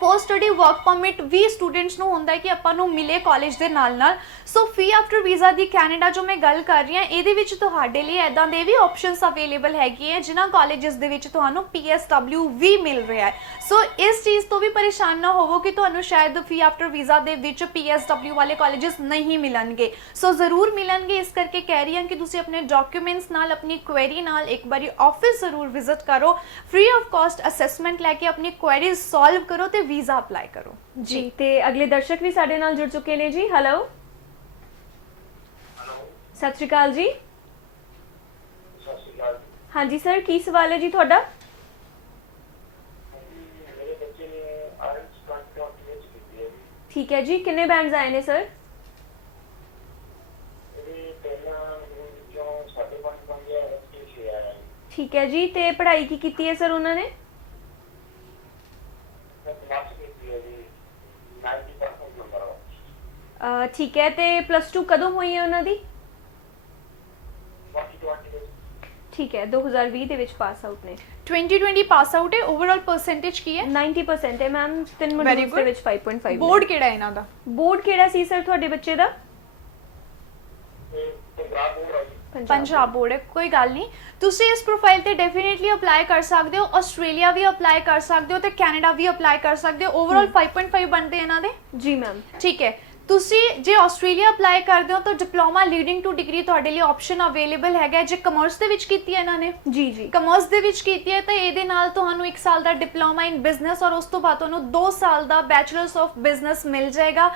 Post study work permit ਵੀ ਸਟੂਡੈਂਟਸ ਨੂੰ ਹੁੰਦਾ ਹੈ ਕਿ ਆਪਾਂ ਨੂੰ ਮਿਲੇ ਕਾਲਜ ਦੇ ਨਾਲ ਨਾਲ। ਸੋ ਫੀ ਆਫਟਰ ਵੀਜ਼ਾ ਦੀ ਕੈਨੇਡਾ ਜੋ ਮੈਂ ਗੱਲ ਕਰ ਰਹੀ ਹਾਂ, ਇਹਦੇ ਵਿੱਚ ਤੁਹਾਡੇ ਲਈ ਐਦਾਂ ਦੇ ਵੀ ਆਪਸ਼ਨਸ ਅਵੇਲੇਬਲ ਹੈਗੇ ਹੈ ਜਿਨ੍ਹਾਂ ਕਾਲਜਸ ਦੇ ਵਿੱਚ ਤੁਹਾਨੂੰ PSW ਵੀ ਮਿਲ ਰਿਹਾ ਹੈ। ਸੋ ਇਸ ਚੀਜ਼ ਤੋਂ ਵੀ ਪਰੇਸ਼ਾਨ ਨਾ ਹੋਵੋ ਕਿ ਤੁਹਾਨੂੰ ਸ਼ਾਇਦ ਫੀ ਆਫਟਰ ਵੀਜ਼ਾ ਦੇ ਵਿੱਚ PSW ਵਾਲੇ ਕਾਲਜਸ ਨਹੀਂ ਮਿਲਣਗੇ। ਸੋ ਜ਼ਰੂਰ ਮਿਲਣਗੇ। ਇਸ ਕਰਕੇ ਕਹਿ ਰਹੀ ਹਾਂ ਕਿ ਤੁਸੀਂ ਆਪਣੇ ਡਾਕੂਮੈਂਟਸ ਨਾਲ, ਆਪਣੀ ਕੁਐਰੀ ਨਾਲ ਇੱਕ ਵਾਰੀ ਆਫਿਸ ਜ਼ਰੂਰ ਵਿਜ਼ਿਟ ਕਰੋ, ਫ੍ਰੀ ਆਫ ਕਾਸਟ ਅਸੈਸਮੈਂਟ ਲੈ ਕੇ ਆਪਣੀ ਕੁਐਰੀਜ਼ ਸੋਲਵ ਕਰੋ ਤੇ ਵੀਜ਼ਾ ਅਪਲਾਈ ਕਰੋ। ਜੀ ਤੇ ਅਗਲੇ ਦਰਸ਼ਕ ਵੀ ਸਾਡੇ ਨਾਲ ਜੁੜ ਚੁੱਕੇ ਨੇ ਜੀ। ਹੈਲੋ, ਸਤਿ ਸ਼੍ਰੀ ਅਕਾਲ ਜੀ। ਸਤਿ ਸ਼੍ਰੀ ਅਕਾਲ। ਹਾਂਜੀ ਸਰ, ਕੀ ਸਵਾਲ ਹੈ ਜੀ ਤੁਹਾਡਾ? ਮੇਰੇ ਬੱਚੇ ਨੇ ਆਰਟਸ ਕੰਟਰੋਲ ਕੀਤੀ ਹੈ। ਠੀਕ ਹੈ ਜੀ, ਕਿੰਨੇ ਬੈਂਡਸ ਆਏ ਨੇ ਸਰ? ਇਹਦੇ ਪਹਿਲਾਂ ਵਿੱਚੋਂ 5.5 ਐਸਪੀਸੀ ਆਇਆ ਜੀ। ਠੀਕ ਹੈ ਜੀ, ਤੇ ਪੜ੍ਹਾਈ ਕੀ ਕੀਤੀ ਹੈ ਸਰ ਉਹਨਾਂ ਨੇ? ਮੈਂ ਕਲਾਸ ਕੀਤੀ ਹੈ ਜੀ 90% ਨੰਬਰ ਆ। ਠੀਕ ਹੈ, ਤੇ ਪਲੱਸ 2 ਕਦੋਂ ਹੋਈ ਹੈ ਉਹਨਾਂ ਦੀ? 2020 ਵਿੱਚ। ਠੀਕ ਹੈ, 2020 ਦੇ ਵਿੱਚ ਪਾਸ ਆਊਟ ਨੇ। 2020 ਪਾਸ ਆਊਟ ਹੈ। ਓਵਰਆਲ ਪਰਸੈਂਟੇਜ ਕੀ ਹੈ? 90% ਹੈ ਮੈਮ, ਤਿੰਨ Very ਮੋਡਿਊਲਸ ਦੇ good. ਵਿੱਚ 5.5। ਬੋਰਡ ਕਿਹੜਾ ਹੈ ਇਹਨਾਂ ਦਾ? ਬੋਰਡ ਕਿਹੜਾ ਸੀ ਸਰ ਤੁਹਾਡੇ ਬੱਚੇ ਦਾ? ਤੇ ਪੰਜਾਬ ਬੋਰਡ ਆ ਜੀ। ਪੰਜਾਬ ਬੋਰਡ ਹੈ। ਕੋਈ ਗੱਲ ਨਹੀਂ, ਤੁਸੀਂ ਇਸ ਪ੍ਰੋਫਾਈਲ ਤੇ ਡੈਫੀਨਿਟਲੀ ਅਪਲਾਈ ਕਰ ਸਕਦੇ ਹੋ। ਆਸਟ੍ਰੇਲੀਆ ਵੀ ਅਪਲਾਈ ਕਰ ਸਕਦੇ ਹੋ ਤੇ ਕੈਨੇਡਾ ਵੀ ਅਪਲਾਈ ਕਰ ਸਕਦੇ ਹੋ। ਓਵਰਆਲ 5.5 ਬਣਦੇ ਇਹਨਾਂ ਦੇ। ਜੀ ਮੈਮ। ਠੀਕ ਹੈ, ਤੁਸੀਂ ਜੇ ਆਸਟ੍ਰੇਲੀਆ ਅਪਲਾਈ ਕਰਦੇ ਹੋ ਤਾਂ ਡਿਪਲੋਮਾ ਲੀਡਿੰਗ ਟੂ ਡਿਗਰੀ ਤੁਹਾਡੇ ਲਈ ਆਪਸ਼ਨ ਅਵੇਲੇਬਲ ਹੈਗਾ। ਜੇ ਕਮਰਸ ਦੇ ਵਿੱਚ ਕੀਤੀ ਹੈ ਇਹਨਾਂ ਨੇ, ਜੀ ਜੀ। ਕਮਰਸ ਦੇ ਵਿੱਚ ਕੀਤੀ ਹੈ ਤਾਂ ਇਹਦੇ ਨਾਲ ਤੁਹਾਨੂੰ 1 ਸਾਲ ਦਾ ਡਿਪਲੋਮਾ ਇਨ ਬਿਜ਼ਨਸ ਔਰ ਉਸ ਤੋਂ ਬਾਅਦ ਤੁਹਾਨੂੰ 2 ਸਾਲ ਦਾ ਬੈਚਲਰਸ ਆਫ ਬਿਜ਼ਨਸ ਮਿਲ ਜਾਏਗਾ।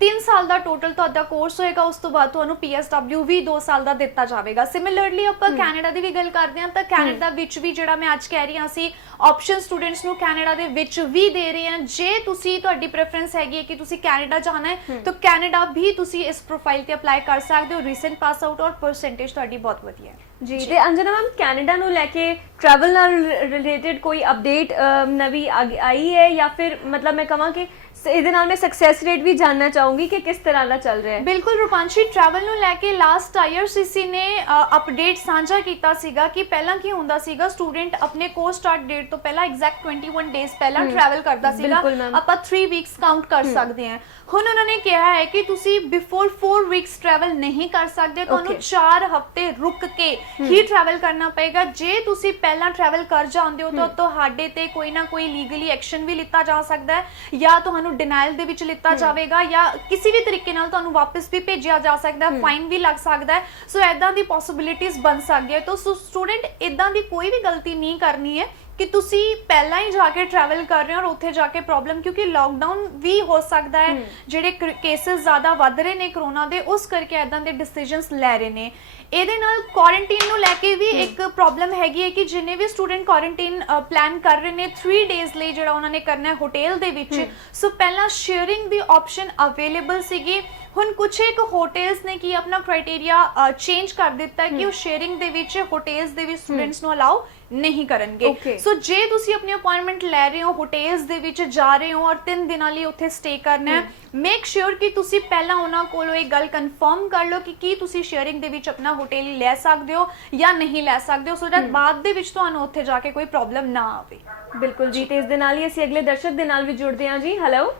3 ਸਾਲ ਦਾ ਟੋਟਲ ਤੁਹਾਡਾ ਕੋਰਸ ਹੋਏਗਾ। ਉਸ ਤੋਂ ਬਾਅਦ ਤੁਹਾਨੂੰ PSW ਵੀ 2 ਸਾਲ ਦਾ ਦਿੱਤਾ ਜਾਵੇਗਾ। ਸਿਮਿਲਰਲੀ ਆਪਾਂ ਕੈਨੇਡਾ ਦੀ ਵੀ ਗੱਲ ਕਰਦੇ ਹਾਂ ਤਾਂ ਕੈਨੇਡਾ ਵਿੱਚ ਵੀ ਜਿਹੜਾ ਮੈਂ ਅੱਜ ਕਹਿ ਰਹੀ ਹਾਂ ਅਸੀਂ ਆਪਸ਼ਨ ਸਟੂਡੈਂਟਸ ਨੂੰ ਕੈਨੇਡਾ ਦੇ ਵਿੱਚ ਵੀ ਦੇ ਰਹੇ ਹਾਂ। ਜੇ ਤੁਸੀਂ ਤੁਹਾਡੀ ਪ੍ਰੈਫਰੈਂਸ ਹੈਗੀ ਹੈ ਕਿ ਤੁਸੀਂ ਕੈਨੇਡਾ ਜਾਣਾ ਹੈ ਤਾਂ ਕੈਨੇਡਾ ਵੀ ਤੁਸੀਂ ਇਸ ਪ੍ਰੋਫਾਈਲ ਤੇ ਅਪਲਾਈ ਕਰ ਸਕਦੇ ਹੋ। ਰੀਸੈਂਟ ਪਾਸ ਆਊਟ ਔਰ ਪਰਸੈਂਟੇਜ ਤੁਹਾਡੀ ਬਹੁਤ ਵਧੀਆ ਹੈ। ਜੀ, ਤੇ ਅੰਜਨਾ ਮੈਮ ਕੈਨੇਡਾ ਨੂੰ ਲੈ ਕੇ ਟਰੈਵਲ ਨਾਲ ਰਿਲੇਟਡ ਕੋਈ ਅਪਡੇਟ ਨਵੀਂ ਆਈ ਹੈ ਜਾਂ ਫਿਰ ਮਤਲਬ ਮੈਂ ਕਹਾਂ ਕਿ ਇਹਦੇ ਨਾਲ ਮੈਂ ਸਕਸੈਸ ਰੇਟ ਵੀ ਜਾਨਣਾ ਚਾਹੂੰਗੀ ਕਿ ਕਿਸ ਤਰ੍ਹਾਂ ਦਾ ਚੱਲ ਰਿਹਾ ਹੈ? ਬਿਲਕੁਲ ਰੂਪਾਂਸ਼ੀ, ਟਰੈਵਲ ਨੂੰ ਲੈ ਕੇ ਲਾਸਟ IRCC ਨੇ ਅਪਡੇਟ ਸਾਂਝਾ ਕੀਤਾ ਸੀਗਾ ਕਿ ਪਹਿਲਾਂ ਕੀ ਹੁੰਦਾ ਸੀਗਾ, ਸਟੂਡੈਂਟ ਆਪਣੇ ਕੋਰਸ ਸਟਾਰਟ ਡੇਟ ਤੋਂ ਪਹਿਲਾਂ ਐਗਜ਼ੈਕਟ 21 ਡੇਜ਼ ਪਹਿਲਾਂ ਟਰੈਵਲ ਕਰਦਾ ਸੀਗਾ। ਆਪਾਂ 3 ਵੀਕਸ ਕਾਊਂਟ ਕਰ ਸਕਦੇ ਹਾਂ। ਹੁਣ ਉਹਨਾਂ ਨੇ ਕਿਹਾ ਹੈ ਕਿ ਤੁਸੀਂ ਬਿਫੋਰ 4 ਵੀਕਸ ਟਰੈਵਲ ਨਹੀਂ ਕਰ ਸਕਦੇ, ਤੁਹਾਨੂੰ 4 ਹਫ਼ਤੇ ਰੁਕ ਕੇ ਹੀ ਟਰੈਵਲ ਕਰਨਾ ਪਏਗਾ। ਜੇ ਤੁਸੀਂ ਪਹਿਲਾਂ ਟਰੈਵਲ ਕਰ ਜਾਂਦੇ ਹੋ ਤਾਂ ਤੁਹਾਡੇ ਤੇ ਕੋਈ ਨਾ ਕੋਈ ਲੀਗਲੀ ਐਕਸ਼ਨ ਵੀ ਲਿੱਤਾ ਜਾ ਸਕਦਾ ਹੈ ਜਾਂ ਤੁਹਾਨੂੰ ਡਿਨਾਈਲ ਦੇ ਵਿੱਚ ਲਿੱਤਾ ਜਾਵੇਗਾ ਜਾਂ ਕਿਸੇ ਵੀ ਤਰੀਕੇ ਨਾਲ ਤੁਹਾਨੂੰ ਵਾਪਸ ਵੀ ਭੇਜਿਆ ਜਾ ਸਕਦਾ ਹੈ, ਫਾਈਨ ਵੀ ਲੱਗ ਸਕਦਾ ਹੈ। ਸੋ ਐਦਾਂ ਦੀ ਪੋਸਿਬਿਲਿਟੀਜ਼ ਬਣ ਸਕਦੀਆਂ। ਤਾਂ ਸਟੂਡੈਂਟ ਇਦਾਂ ਦੀ ਕੋਈ ਵੀ ਗਲਤੀ ਨਹੀਂ ਕਰਨੀ ਹੈ ਕਿ ਤੁਸੀਂ ਪਹਿਲਾਂ ਹੀ ਜਾ ਕੇ ਟਰੈਵਲ ਕਰ ਰਹੇ ਹੋ ਔਰ ਉੱਥੇ ਜਾ ਕੇ ਪ੍ਰੋਬਲਮ, ਕਿਉਂਕਿ ਲਾਕਡਾਊਨ ਵੀ ਹੋ ਸਕਦਾ ਹੈ, ਜਿਹੜੇ ਕੇਸਿਸ ਜ਼ਿਆਦਾ ਵੱਧ ਰਹੇ ਨੇ ਕਰੋਨਾ ਦੇ, ਉਸ ਕਰਕੇ ਐਦਾਂ ਦੇ ਡਿਸੀਜਨਸ ਲੈ ਰਹੇ ਨੇ। ਇਹਦੇ ਨਾਲ ਕੁਆਰੰਟਾਈਨ ਨੂੰ ਲੈ ਕੇ ਵੀ ਇੱਕ ਪ੍ਰੋਬਲਮ ਹੈਗੀ ਹੈ ਕਿ ਜਿੰਨੇ ਵੀ ਸਟੂਡੈਂਟ ਕੁਆਰੰਟਾਈਨ ਪਲਾਨ ਕਰ ਰਹੇ ਨੇ 3 ਡੇਜ਼ ਲਈ ਜਿਹੜਾ ਉਹਨਾਂ ਨੇ ਕਰਨਾ ਹੈ ਹੋਟਲ ਦੇ ਵਿੱਚ, ਸੋ ਪਹਿਲਾਂ ਸ਼ੇਅਰਿੰਗ ਦੀ ਆਪਸ਼ਨ ਅਵੇਲੇਬਲ ਸੀਗੀ। ਹੁਣ ਕੁਝ ਇੱਕ ਹੋਟਲਸ ਨੇ ਕੀ ਆਪਣਾ ਕ੍ਰਾਈਟੇਰੀਆ ਚੇਂਜ ਕਰ ਦਿੱਤਾ ਹੈ ਕਿ ਉਹ ਸ਼ੇਅਰਿੰਗ ਦੇ ਵਿੱਚ ਹੋਟਲਸ ਦੇ ਵਿੱਚ ਸਟੂਡੈਂਟਸ ਨੂੰ ਅਲਾਉ ਨਹੀਂ ਕਰਨਗੇ। ਸੋ ਜੇ ਤੁਸੀਂ ਆਪਣੀ ਅਪਾਇੰਟਮੈਂਟ ਲੈ ਰਹੇ ਹੋ, ਹੋਟਲਸ ਦੇ ਵਿੱਚ ਜਾ ਰਹੇ ਹੋ ਔਰ 3 ਦਿਨਾਂ ਲਈ ਉੱਥੇ ਸਟੇ ਕਰਨਾ ਹੈ, ਮੇਕ ਸ਼ੋਰ ਕਿ ਤੁਸੀਂ ਪਹਿਲਾਂ ਉਹਨਾਂ ਕੋਲੋਂ ਇਹ ਗੱਲ ਕਨਫਰਮ ਕਰ ਲਓ ਕਿ ਕੀ ਤੁਸੀਂ ਸ਼ੇਅਰਿੰਗ ਦੇ ਵਿੱਚ ਆਪਣਾ ਹੋਟਲ ਲੈ ਸਕਦੇ ਹੋ ਜਾਂ ਨਹੀਂ ਲੈ ਸਕਦੇ ਹੋ, ਸੋ ਦੈਟ ਬਾਅਦ ਦੇ ਵਿੱਚ ਤੁਹਾਨੂੰ ਉੱਥੇ ਜਾ ਕੇ ਕੋਈ ਪ੍ਰੋਬਲਮ ਨਾ ਆਵੇ। ਬਿਲਕੁਲ ਜੀ, ਤੇ ਇਸ ਦੇ ਨਾਲ ਹੀ ਅਸੀਂ ਅਗਲੇ ਦਰਸ਼ਕ ਦੇ ਨਾਲ ਵੀ ਜੁੜਦੇ ਹਾਂ ਜੀ। ਹੈਲੋ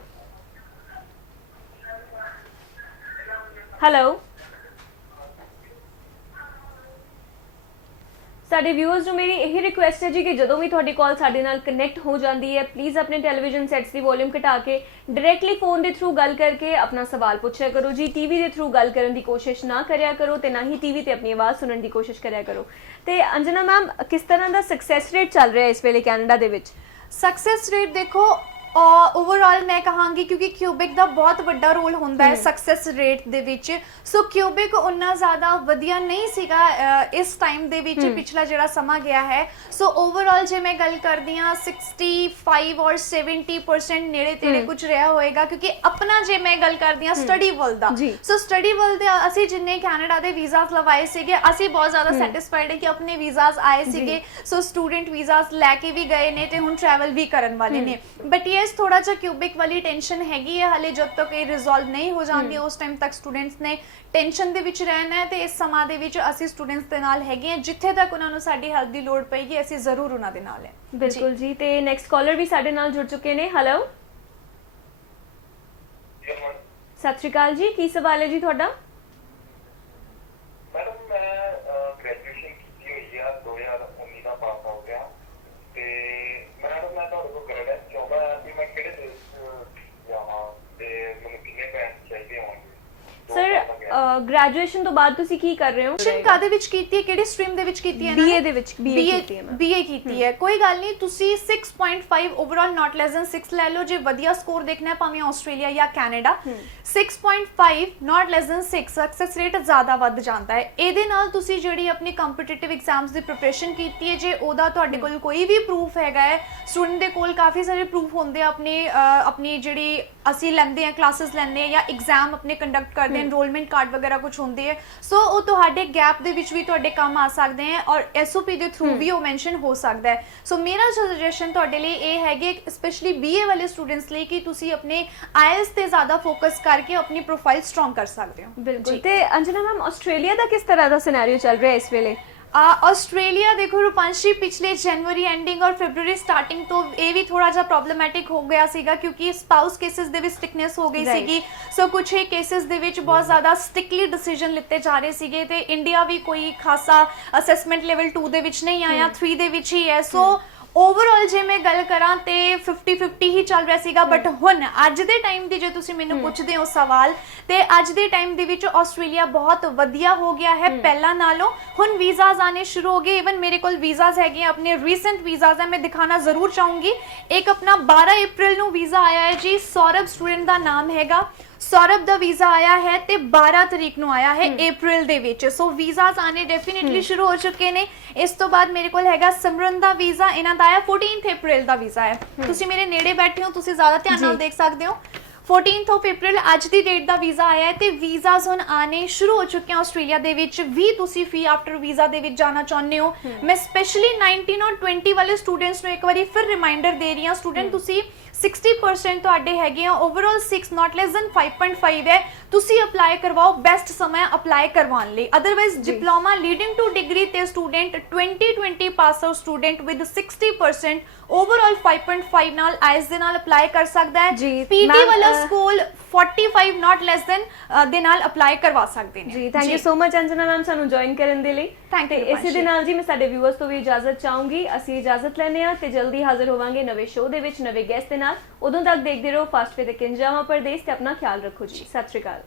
ਹੈਲੋ, ਸਾਡੇ ਵਿਊਅਰਸ ਨੂੰ ਮੇਰੀ ਇਹ ਰਿਕੁਐਸਟ ਹੈ ਜੀ ਕਿ ਜਦੋਂ ਵੀ ਤੁਹਾਡੀ ਕਾਲ ਸਾਡੇ ਨਾਲ ਕਨੈਕਟ ਹੋ ਜਾਂਦੀ ਹੈ, ਪਲੀਜ਼ ਆਪਣੇ ਟੈਲੀਵਿਜ਼ਨ ਸੈਟਸ ਦੀ ਵੋਲਿਊਮ ਘਟਾ ਕੇ ਡਾਇਰੈਕਟਲੀ ਫੋਨ ਦੇ ਥਰੂ ਗੱਲ ਕਰਕੇ ਆਪਣਾ ਸਵਾਲ ਪੁੱਛਿਆ ਕਰੋ ਜੀ। ਟੀਵੀ ਦੇ ਥਰੂ ਗੱਲ ਕਰਨ ਦੀ ਕੋਸ਼ਿਸ਼ ਨਾ ਕਰਿਆ ਕਰੋ ਤੇ ਨਾ ਹੀ ਟੀਵੀ ਤੇ ਆਪਣੀ ਆਵਾਜ਼ ਸੁਣਨ ਦੀ ਕੋਸ਼ਿਸ਼ ਕਰਿਆ ਕਰੋ। ਤੇ ਅੰਜਨਾ ਮੈਮ, ਕਿਸ ਤਰ੍ਹਾਂ ਦਾ ਸਕਸੈਸ ਰੇਟ ਚੱਲ ਰਿਹਾ ਇਸ ਵੇਲੇ ਕੈਨੇਡਾ ਦੇ ਵਿੱਚ? ਸਕਸੈਸ ਰੇਟ ਦੇਖੋ ਓਵਰਆਲ ਮੈਂ ਕਹਾਂਗੀ ਕਿਉਂਕਿ ਕਿਊਬਿਕ ਦਾ ਬਹੁਤ ਵੱਡਾ ਰੋਲ ਹੁੰਦਾ ਹੈ ਸਕਸੈਸ ਰੇਟ ਦੇ ਵਿੱਚ। ਸੋ ਕਿਊਬਿਕ ਉਨਾ ਜ਼ਿਆਦਾ ਵਧੀਆ ਨਹੀਂ ਸੀਗਾ ਇਸ ਟਾਈਮ ਦੇ ਵਿੱਚ, ਪਿਛਲਾ ਜਿਹੜਾ ਸਮਾਂ ਗਿਆ ਹੈ। ਸੋ ਓਵਰਆਲ ਜੇ ਮੈਂ ਗੱਲ ਕਰਦੀ ਹਾਂ 65 ਔਰ 70% ਨੇੜੇ ਤੇੜੇ ਕੁਝ ਰਿਹਾ ਹੋਏਗਾ, ਕਿਉਂਕਿ ਆਪਣਾ ਜੇ ਮੈਂ ਗੱਲ ਕਰਦੀ ਹਾਂ ਸਟੱਡੀ ਵਰਲਡ ਦਾ, ਸੋ ਸਟੱਡੀ ਵਰਲਡ ਦੇ ਅਸੀਂ ਜਿੰਨੇ ਕੈਨੇਡਾ ਦੇ ਵੀਜ਼ਾਸ ਲਵਾਏ ਸੀਗੇ, ਅਸੀਂ ਬਹੁਤ ਜ਼ਿਆਦਾ ਸੈਟੀਸਫਾਈਡ ਹੈ ਕਿ ਆਪਣੇ ਵੀਜ਼ਾਸ ਆਏ ਸੀਗੇ। ਸੋ ਸਟੂਡੈਂਟ ਵੀਜ਼ਾਸ ਲੈ ਕੇ ਵੀ ਗਏ ਨੇ ਤੇ ਹੁਣ ਟਰੈਵਲ ਵੀ ਕਰਨ ਵਾਲੇ ਨੇ। ਬਟ ਯੈਸ, ਥੋੜਾ ਜਿਹਾ ਕਿਊਬਿਕ ਵਾਲੀ ਟੈਨਸ਼ਨ ਹੈਗੀ ਹੈ ਹਾਲੇ, ਜਦ ਤੱਕ ਇਹ ਰਿਜ਼ੋਲਵ ਨਹੀਂ ਹੋ ਜਾਂਦੀ ਉਸ ਟਾਈਮ ਤੱਕ ਸਟੂਡੈਂਟਸ ਨੇ ਟੈਨਸ਼ਨ ਦੇ ਵਿੱਚ ਰਹਿਣਾ ਹੈ। ਤੇ ਇਸ ਸਮਾਂ ਦੇ ਵਿੱਚ ਅਸੀਂ ਸਟੂਡੈਂਟਸ ਦੇ ਨਾਲ ਹੈਗੇ ਹਾਂ, ਜਿੱਥੇ ਤੱਕ ਉਹਨਾਂ ਨੂੰ ਸਾਡੀ ਹੈਲਪ ਦੀ ਲੋੜ ਪਏਗੀ ਅਸੀਂ ਜ਼ਰੂਰ ਉਹਨਾਂ ਦੇ ਨਾਲ ਹੈ। ਬਿਲਕੁਲ ਜੀ, ਤੇ ਨੈਕਸਟ ਕਾਲਰ ਵੀ ਸਾਡੇ ਨਾਲ ਜੁੜ ਚੁੱਕੇ ਨੇ। ਹੈਲੋ, ਸਤਿ ਸ਼੍ਰੀ ਅਕਾਲ ਜੀ, ਕੀ ਸਵਾਲ ਹੈ ਜੀ ਤੁਹਾਡਾ? ਮੈਡਮ, ਮੈਂ ਗ੍ਰੈਜੂਏਸ਼ਨ ਕੀਤੀ ਹੋਈ ਆ, 2019 ਦਾ ਪਾਸ ਆਊਟ ਆ ਤੇ ਮੈਡਮ ਮੈਂ ਤੁਹਾਡੇ ਕੋਲ ਗਾਈਡੈਂਸ ਚਾਹੁੰਦਾ ਹਾਂ ਕਿ ਮੈਂ ਕਿਹੜੇ ਦੇਸ਼ ਜਾਵਾਂ ਤੇ ਮੈਨੂੰ ਕਿੰਨੇ ਪੈਸੇ ਚਾਹੀਦੇ ਹੋਣਗੇ। ਸਰ, ਗ੍ਰੈਜੂਏਸ਼ਨ ਤੋਂ ਬਾਅਦ ਤੁਸੀਂ ਕੀ ਕਰ ਰਹੇ ਹੋ? ਕਾਦੇ ਵਿੱਚ ਕੀਤੀ ਹੈ, ਕਿਹੜੀ ਸਟਰੀਮ ਦੇ ਵਿੱਚ ਕੀਤੀ ਹੈ? BA ਦੇ ਵਿੱਚ BA ਕੀਤੀ ਹੈ। ਕੋਈ ਗੱਲ ਨਹੀਂ, ਤੁਸੀਂ 6.5 ਓਵਰਆਲ ਨਾਟ ਲੈਸ ਦੈਨ 6 ਲੈ ਲਓ। ਜੇ ਵਧੀਆ ਸਕੋਰ ਦੇਖਣਾ ਹੈ ਭਾਵੇਂ ਆਸਟ੍ਰੇਲੀਆ ਜਾਂ ਕੈਨੇਡਾ, 6.5 ਨਾਟ ਲੈਸ ਦੈਨ 6 ਸਕਸੈਸ ਰੇਟ ਜ਼ਿਆਦਾ ਵੱਧ ਜਾਂਦਾ ਹੈ। ਇਹਦੇ ਨਾਲ ਤੁਸੀਂ ਜਿਹੜੀ ਆਪਣੀ ਕੰਪੀਟੀਟਿਵ ਐਗਜ਼ਾਮਸ ਦੀ ਪ੍ਰੀਪਰੇਸ਼ਨ ਕੀਤੀ ਹੈ, ਜੇ ਉਹਦਾ ਤੁਹਾਡੇ ਕੋਲ ਕੋਈ ਵੀ ਪ੍ਰੂਫ ਹੈਗਾ ਹੈ, ਸਟੂਡੈਂਟ ਦੇ ਕੋਲ ਕਾਫੀ ਸਾਰੇ ਪ੍ਰੂਫ ਹੁੰਦੇ ਆ ਆਪਣੀ ਜਿਹੜੀ ਅਸੀਂ ਲੈਂਦੇ ਆ ਕਲਾਸਿਸ ਲੈਂਦੇ ਆ ਜਾਂ ਐਗਜ਼ਾਮ ਆਪਣੇ ਕੰਡਕਟ ਕਰਦੇ ਜਿਵੇਂ ਐਨਰੋਲਮੈਂਟ ਕਾਰਡ ਵਗੈਰਾ ਕੁਝ ਹੁੰਦੀ ਹੈ, ਸੋ ਉਹ ਤੁਹਾਡੇ ਗੈਪ ਦੇ ਵਿੱਚ ਵੀ ਤੁਹਾਡੇ ਕੰਮ ਆ ਸਕਦੇ ਹੈ ਔਰ ਐਸਓਪੀ ਦੇ ਥਰੂ ਵੀ ਉਹ ਮੈਂਸ਼ਨ ਹੋ ਸਕਦਾ ਹੈ। ਸੋ ਮੇਰਾ ਸੁਜੈਸ਼ਨ ਤੁਹਾਡੇ ਲਈ ਇਹ ਹੈਗੇ, ਸਪੈਸ਼ਲੀ ਬੀਏ ਵਾਲੇ ਸਟੂਡੈਂਟਸ ਲਈ, ਕਿ ਤੁਸੀਂ ਆਪਣੇ ਆਈਐਲਸ ਤੇ ਜ਼ਿਆਦਾ ਫੋਕਸ ਕਰਕੇ ਆਪਣੀ ਪ੍ਰੋਫਾਈਲ ਸਟਰੋਂਗ ਕਰ ਸਕਦੇ ਹੋ। ਬਿਲਕੁਲ। ਤੇ ਅੰਜਨਾ ਮੈਮ, ਆਸਟ੍ਰੇਲੀਆ ਦਾ ਕਿਸ ਤਰ੍ਹਾਂ ਦਾ ਸਿਨੈਰੀਓ ਚੱਲ ਰਿਹਾ ਇਸ ਵੇਲੇ? ਆਸਟ੍ਰੇਲੀਆ ਦੇਖੋ ਰੂਪਾਂਸ਼ੀ, ਪਿਛਲੇ ਜਨਵਰੀ ਐਂਡਿੰਗ ਔਰ ਫੈਬਰੂਰੀ ਸਟਾਰਟਿੰਗ ਤੋਂ ਇਹ ਵੀ ਥੋੜਾ ਜਿਹਾ ਪ੍ਰੋਬਲਮੈਟਿਕ ਹੋ ਗਿਆ ਸੀਗਾ, ਕਿਉਂਕਿ ਸਪਾਊਸ ਕੇਸਿਸ ਦੇ ਵਿੱਚ ਸਟਿਕਨੈਸ ਹੋ ਗਈ ਸੀਗੀ। ਸੋ ਕੁਝ ਇਹ ਕੇਸਿਸ ਦੇ ਵਿੱਚ ਬਹੁਤ ਜ਼ਿਆਦਾ ਸਟਿਕਲੀ ਡਿਸੀਜਨ ਲਿੱਤੇ ਜਾ ਰਹੇ ਸੀਗੇ, ਤੇ ਇੰਡੀਆ ਵੀ ਕੋਈ ਖਾਸਾ ਅਸੈਸਮੈਂਟ ਲੈਵਲ 2 ਦੇ ਵਿੱਚ ਨਹੀਂ ਆਇਆ, 3 ਦੇ ਵਿੱਚ ਹੀ ਹੈ। ਸੋ ਓਵਰਆਲ ਜੇ ਮੈਂ ਗੱਲ ਕਰਾਂ ਤੇ 50-50 ਹੀ ਚੱਲ ਰਿਹਾ ਸੀਗਾ। ਬਟ ਹੁਣ ਅੱਜ ਦੇ ਟਾਈਮ ਦੀ ਜੇ ਤੁਸੀਂ ਮੈਨੂੰ ਪੁੱਛਦੇ ਹੋ ਸਵਾਲ, ਤੇ ਅੱਜ ਦੇ ਟਾਈਮ ਦੇ ਵਿੱਚ ਆਸਟ੍ਰੇਲੀਆ ਬਹੁਤ ਵਧੀਆ ਹੋ ਗਿਆ ਹੈ ਪਹਿਲਾਂ ਨਾਲੋਂ। ਹੁਣ ਵੀਜ਼ਾਸ ਆਨੇ ਸ਼ੁਰੂ ਹੋ ਗਏ, ਇਵਨ ਮੇਰੇ ਕੋਲ ਵੀਜ਼ਾਸ ਹੈਗੇ ਆਪਣੇ ਰੀਸੈਂਟ ਵੀਜ਼ਾਸ ਹੈ, ਮੈਂ ਦਿਖਾਣਾ ਜ਼ਰੂਰ ਚਾਹੂੰਗੀ। ਇੱਕ ਆਪਣਾ 12 ਅਪ੍ਰੈਲ ਨੂੰ ਵੀਜ਼ਾ ਆਇਆ ਹੈ ਜੀ, ਸੌਰਭ ਸਟੂਡੈਂਟ ਦਾ ਨਾਮ ਹੈਗਾ। ਸੌਰਭ ਦਾ ਵੀਜ਼ਾ ਆਇਆ ਹੈ ਤੇ 12 ਤਰੀਕ ਨੂੰ ਆਇਆ ਹੈ ਅਪ੍ਰੈਲ ਦੇ ਵਿੱਚ। ਸੋ ਵੀਜ਼ਾਸ ਆਨੇ ਡੈਫੀਨਿਟਲੀ ਸ਼ੁਰੂ ਹੋ ਚੁੱਕੇ ਨੇ। ਇਸ ਤੋਂ ਬਾਅਦ ਮੇਰੇ ਕੋਲ ਹੈਗਾ ਸਿਮਰਨ ਦਾ ਵੀਜ਼ਾ, ਇਹਨਾਂ ਦਾ ਆਇਆ 14 ਅਪ੍ਰੈਲ ਦਾ ਵੀਜ਼ਾ ਹੈ। ਤੁਸੀਂ ਮੇਰੇ ਨੇੜੇ ਬੈਠੇ ਹੋ, ਤੁਸੀਂ ਜ਼ਿਆਦਾ ਧਿਆਨ ਨਾਲ ਦੇਖ ਸਕਦੇ ਹੋ। 14 ਅਪ੍ਰੈਲ ਅੱਜ ਦੀ ਡੇਟ ਦਾ ਵੀਜ਼ਾ ਆਇਆ ਹੈ ਤੇ ਵੀਜ਼ਾਸ ਹੁਣ ਆਨੇ ਸ਼ੁਰੂ ਹੋ ਚੁੱਕੇ ਹਨ ਆਸਟ੍ਰੇਲੀਆ ਦੇ ਵਿੱਚ ਵੀ। ਤੁਸੀਂ ਫੀ ਆਫਟਰ ਵੀਜ਼ਾ ਦੇ ਵਿੱਚ ਜਾਣਾ ਚਾਹੁੰਦੇ ਹੋ, ਮੈਂ ਸਪੈਸ਼ਲੀ 19 ਔਰ 20 ਵਾਲੇ ਸਟੂਡੈਂਟਸ ਨੂੰ ਇੱਕ ਵਾਰੀ ਫਿਰ ਰਿਮਾਈਂਡਰ ਦੇ ਰਹੀ ਹਾਂ। ਸਟੂਡੈਂਟ ਤੁਸੀਂ 60% ਤੁਹਾਡੇ ਹੈਗੇ ਆ, ਓਵਰਆਲ 6 ਨਾਟ ਲੈਸ ਦੈਨ 5.5 ਹੈ। ਤੁਸੀਂ ਅਪਲਾਈ ਕਰਵਾਓ, ਬੈਸਟ ਸਮਾਂ ਅਪਲਾਈ ਕਰਵਾਉਣ ਲਈ। Otherwise diploma leading to degree ਤੇ student 2020 pass out student with 60% overall 5.5 ਨਾਲ ਆਈਐਸ ਦੇ ਨਾਲ ਅਪਲਾਈ ਕਰ ਸਕਦਾ ਹੈ। ਪੀਟੀ ਵਾਲਾ ਸਕੂਲ 45 ਨਾਟ ਲੈਸ ਦੈਨ ਦੇ ਨਾਲ ਅਪਲਾਈ ਕਰਵਾ ਸਕਦੇ ਨੇ ਜੀ। Thank you so much Anjana ma'am ਸਾਨੂੰ ਜੁਆਇਨ ਕਰਨ ਦੇ ਲਈ। Thank you. ਇਸੇ ਦੇ ਨਾਲ ਜੀ ਮੈਂ ਸਾਡੇ ਵਿਊਅਰਸ ਤੋਂ ਵੀ ਇਜਾਜ਼ਤ ਚਾਹੂੰਗੀ। ਅਸੀਂ ਇਜਾਜ਼ਤ ਲੈਂਦੇ ਹਾਂ ਤੇ ਜਲਦੀ ਹਾਜ਼ਰ ਹੋਵਾਂਗੇ ਨਵੇਂ ਸ਼ੋਅ ਦੇ ਵਿੱਚ ਨਵੇਂ ਗੈਸਟ ਦੇ ਨਾਲ। ਉਦੋਂ ਤੱਕ ਦੇਖਦੇ ਰਹੋ ਫਾਸਟ ਵੇ ਤੇ ਕਿੰਜਾਮਾ ਪਰਦੇਸ, ਤੇ ਆਪਣਾ ਖਿਆਲ ਰੱਖੋ ਜੀ। ਸਤਿ ਸ਼੍ਰੀ ਅਕਾਲ।